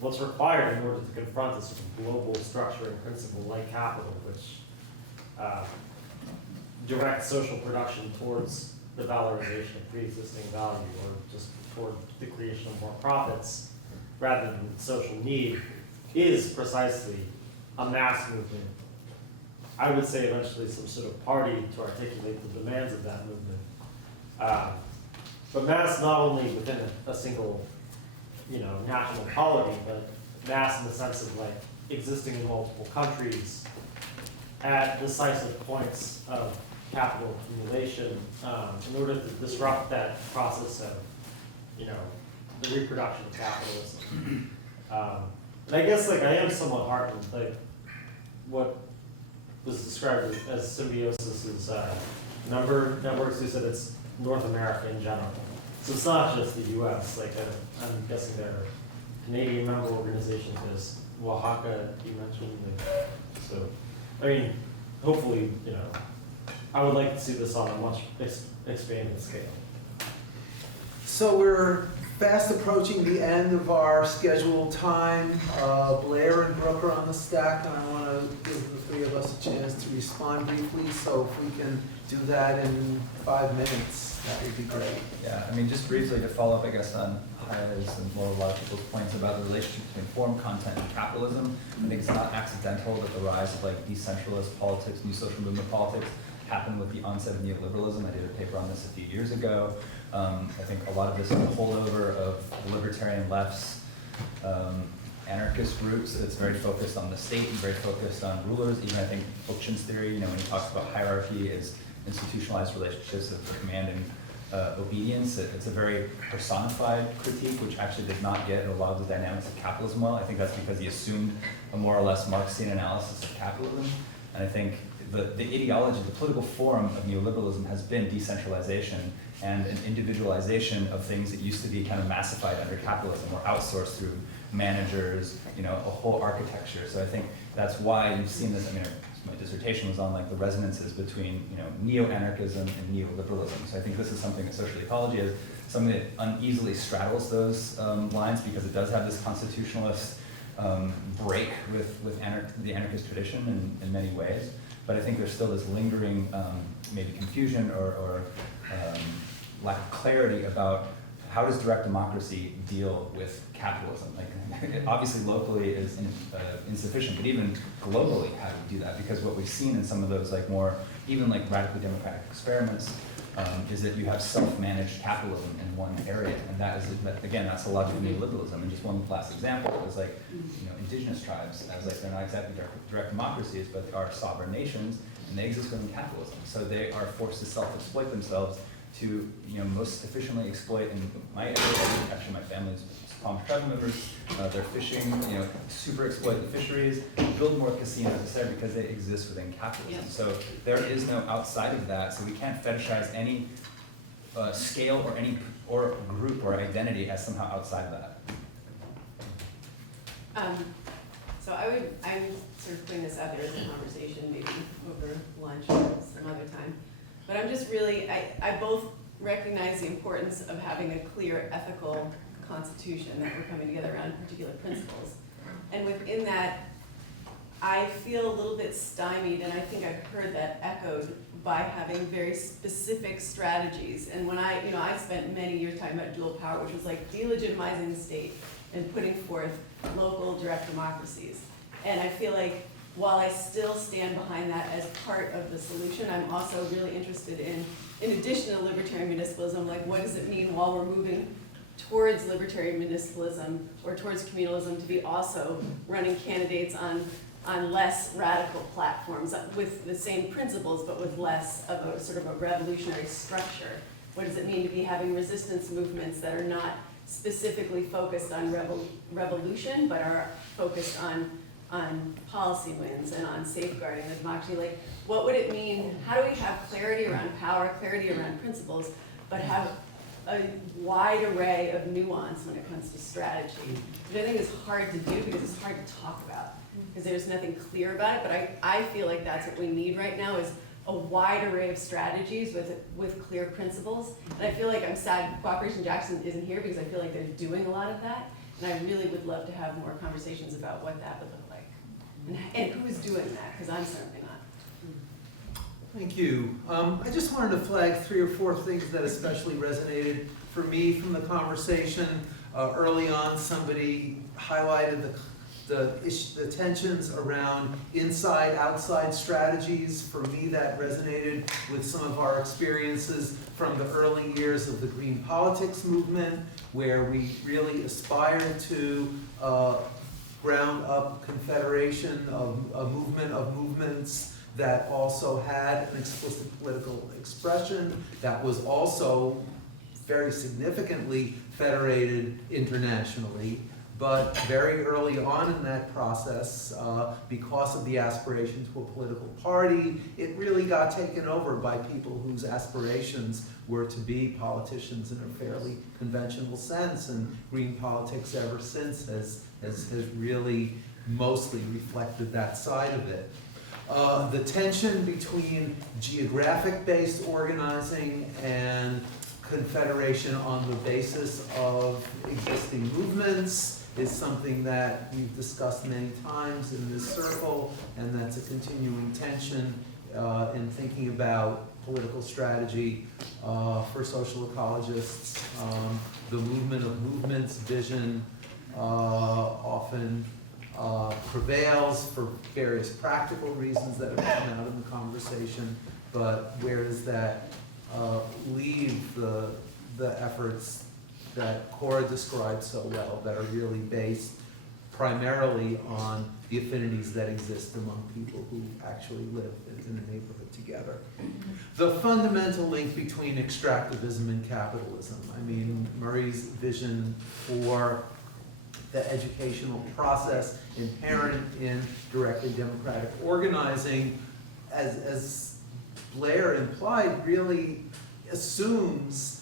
What's required in order to confront a sort of global structuring principle like capital, which directs social production towards the valorization of pre-existing value or just toward the creation of more profits rather than social need, is precisely a mass movement. I would say eventually some sort of party to articulate the demands of that movement. But mass not only within a single, national polity, but mass in the sense of like existing in multiple countries at decisive points of capital accumulation in order to disrupt that process of, the reproduction of capitalism. And I guess like I am somewhat heartened, like what was described as symbiosis is number networks. Who said it's North America in general. So it's not just the U.S. Like I'm guessing there are Canadian member organizations. There's Oaxaca you mentioned. Like, so I mean, hopefully, I would like to see this on a much expanded scale. So we're fast approaching the end of our scheduled time. Blair and Brooke are on the stack, and I want to give the three of us a chance to respond briefly. So if we can do that in 5 minutes, that would be great. Yeah, I mean, just briefly to follow up, I guess, on Haya's and more a lot of people's points about the relationship between form, content, and capitalism. I think it's not accidental that the rise of like decentralist politics, new social movement politics, happened with the onset of neoliberalism. I did a paper on this a few years ago. I think a lot of this is a holdover of the libertarian left's anarchist roots. It's very focused on the state and very focused on rulers. Even I think Bookchin's theory, when he talks about hierarchy as institutionalized relationships of command and obedience, it's a very personified critique, which actually did not get a lot of the dynamics of capitalism well. I think that's because he assumed a more or less Marxian analysis of capitalism. And I think the ideology, the political form of neoliberalism has been decentralization and an individualization of things that used to be kind of massified under capitalism or outsourced through managers, a whole architecture. So I think that's why you've seen this. I mean, my dissertation was on like the resonances between neo-anarchism and neoliberalism. So I think this is something that social ecology is something that uneasily straddles those lines because it does have this constitutionalist break with the anarchist tradition in many ways. But I think there's still this lingering maybe confusion or lack of clarity about how does direct democracy deal with capitalism? Like, obviously locally is insufficient, but even globally, how do we do that? Because what we've seen in some of those like more, even like radically democratic experiments, is that you have self-managed capitalism in one area, and that's a logic of neoliberalism. And just one last example is like, indigenous tribes, as like they're not exactly direct democracies, but they are sovereign nations, and they exist within capitalism. So they are forced to self-exploit themselves to most efficiently exploit. In my area, actually my family's Palm tribe members, they're fishing, super exploit the fisheries, build more casinos, etc., because they exist within capitalism. Yeah. So there is no outside of that. So we can't fetishize any scale or group or identity as somehow outside of that. So I'm sort of putting this out there as a conversation, maybe over lunch or some other time. But I'm just really, I both recognize the importance of having a clear ethical constitution that we're coming together around particular principles. And within that, I feel a little bit stymied, and I think I've heard that echoed by having very specific strategies. And when I spent many years talking about dual power, which was like delegitimizing the state and putting forth local direct democracies. And I feel like while I still stand behind that as part of the solution, I'm also really interested in addition to libertarian municipalism, like what does it mean while we're moving towards libertarian municipalism or towards communalism to be also running candidates on less radical platforms with the same principles but with less of a sort of a revolutionary structure? What does it mean to be having resistance movements that are not specifically focused on revolution but are focused on policy wins and on safeguarding the democracy? Like, what would it mean? How do we have clarity around power, clarity around principles, but have a wide array of nuance when it comes to strategy? Which I think is hard to do because it's hard to talk about, because there's nothing clear about it, but I feel like that's what we need right now is a wide array of strategies with clear principles. And I feel like I'm sad Cooperation Jackson isn't here because I feel like they're doing a lot of that. And I really would love to have more conversations about what that would look like. And who's doing that, because I'm certainly not. Thank you. I just wanted to flag 3 or 4 things that especially resonated for me from the conversation. Early on, somebody highlighted the tensions around inside-outside strategies. For me, that resonated with some of our experiences from the early years of the green politics movement, where we really aspired to ground-up confederation of a movement of movements that also had an explicit political expression, that was also very significantly federated internationally. But very early on in that process, because of the aspiration to a political party, it really got taken over by people whose aspirations were to be politicians in a fairly conventional sense. And green politics ever since has really mostly reflected that side of it. The tension between geographic-based organizing and confederation on the basis of existing movements is something that we've discussed many times in this circle, and that's a continuing tension in thinking about political strategy for social ecologists. The movement of movements vision often prevails for various practical reasons that have come out in the conversation, but where does that leave the efforts that Cora described so well, that are really based primarily on the affinities that exist among people who actually live in a neighborhood together? The fundamental link between extractivism and capitalism. I mean, Murray's vision for the educational process inherent in directly democratic organizing, as Blair implied, really assumes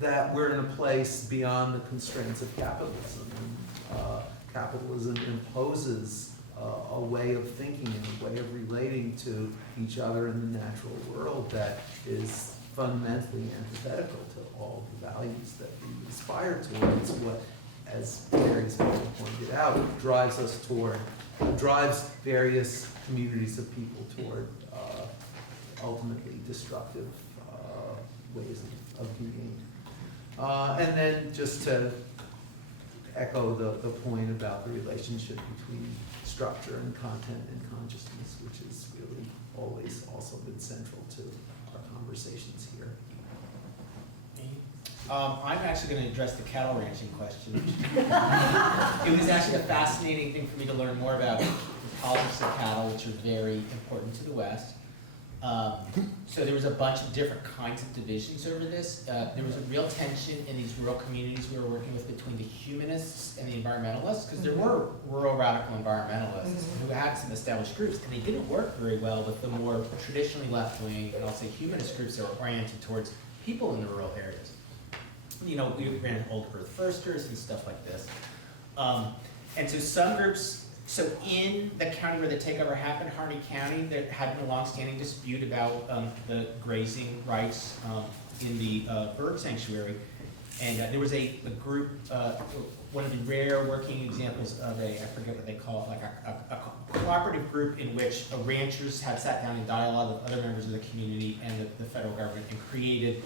that we're in a place beyond the constraints of capitalism. Capitalism imposes a way of thinking and a way of relating to each other in the natural world that is fundamentally antithetical to all the values that we aspire towards. What, as various people pointed out, drives various communities of people toward ultimately destructive ways of being. And then just to echo the point about the relationship between structure and content and consciousness, which has really always also been central to our conversations here. I'm actually going to address the cattle ranching question. It was actually a fascinating thing for me to learn more about the politics of cattle, which are very important to the West. So there was a bunch of different kinds of divisions over this. There was a real tension in these rural communities we were working with between the humanists and the environmentalists, because there were rural radical environmentalists who had some established groups, and they didn't work very well with the more traditionally left-wing and I'll say humanist groups that were oriented towards people in the rural areas. You know, we ran old Earth Firsters and stuff like this. And so some groups, so in the county where the takeover happened, Harney County, there had been a long-standing dispute about the grazing rights in the bird sanctuary. And there was a group one of the rare working examples of I forget what they call it, like a cooperative group in which ranchers have sat down in dialogue with other members of the community and the federal government and created,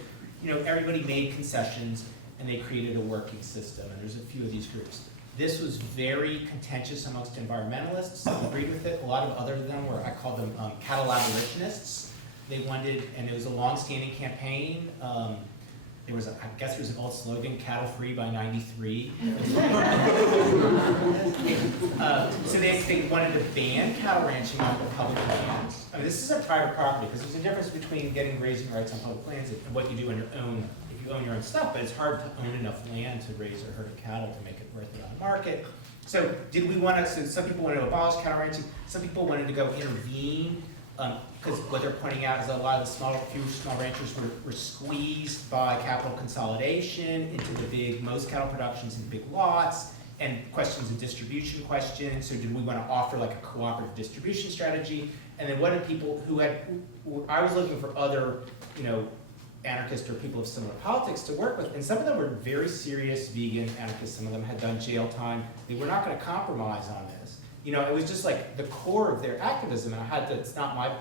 everybody made concessions and they created a working system, and there's a few of these groups. This was very contentious amongst environmentalists, some agreed with it. A lot of other of them were, I call them cattle abolitionists. They wanted, and it was a long-standing campaign. I guess there was an old slogan, cattle free by 93. So they wanted to ban cattle ranching on public lands. I mean, this isn't private property, because there's a difference between getting grazing rights on public lands and what you do on your own, if you own your own stuff, but it's hard to own enough land to raise a herd of cattle to make it worth it on the market. So did we want to, so some people wanted to abolish cattle ranching, some people wanted to go intervene, because what they're pointing out is that a lot of the few small ranchers were squeezed by capital consolidation into the most cattle productions in big lots, and questions of distribution questions. So did we want to offer like a cooperative distribution strategy? And then what did people I was looking for other, anarchists or people of similar politics to work with, and some of them were very serious vegan anarchists. Some of them had done jail time. They were not going to compromise on this. It was just like the core of their activism, and it's not my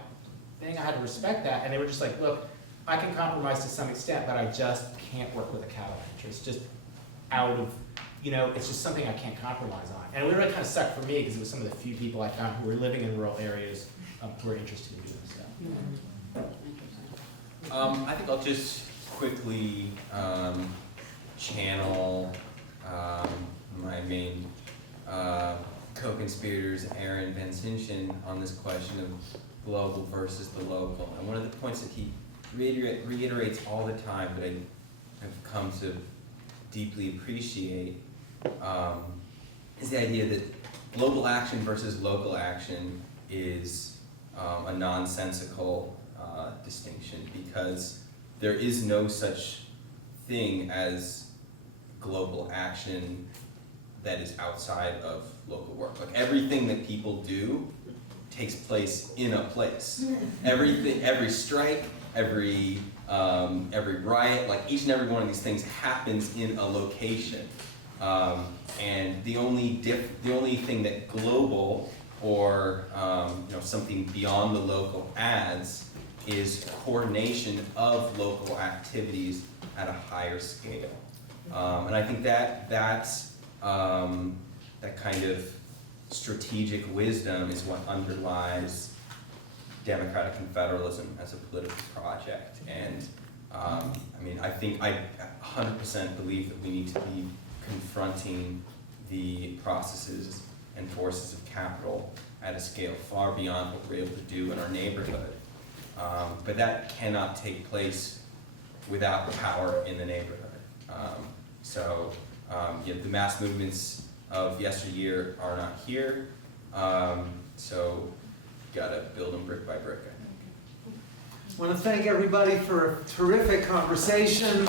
thing, I had to respect that, and they were just like, look, I can compromise to some extent, but I just can't work with a cattle rancher. It's just out of, it's just something I can't compromise on. And it really kind of sucked for me, because it was some of the few people I found who were living in rural areas who were interested in doing this stuff. I think I'll just quickly channel my main co-conspirators, Aaron Van Sinshen, on this question of global versus the local. And one of the points that he reiterates all the time, that I have come to deeply appreciate, is the idea that global action versus local action is a nonsensical distinction, because there is no such thing as global action that is outside of local work. Like, everything that people do takes place in a place. Every strike, every riot, like each and every one of these things happens in a location. And the only thing that global or something beyond the local adds is coordination of local activities at a higher scale. And I think that's that kind of strategic wisdom is what underlies democratic confederalism as a political project. And I think I 100% believe that we need to be confronting the processes and forces of capital at a scale far beyond what we're able to do in our neighborhood. But that cannot take place without power in the neighborhood. The mass movements of yesteryear are not here, so you gotta build them brick by brick, I think. I want to thank everybody for a terrific conversation.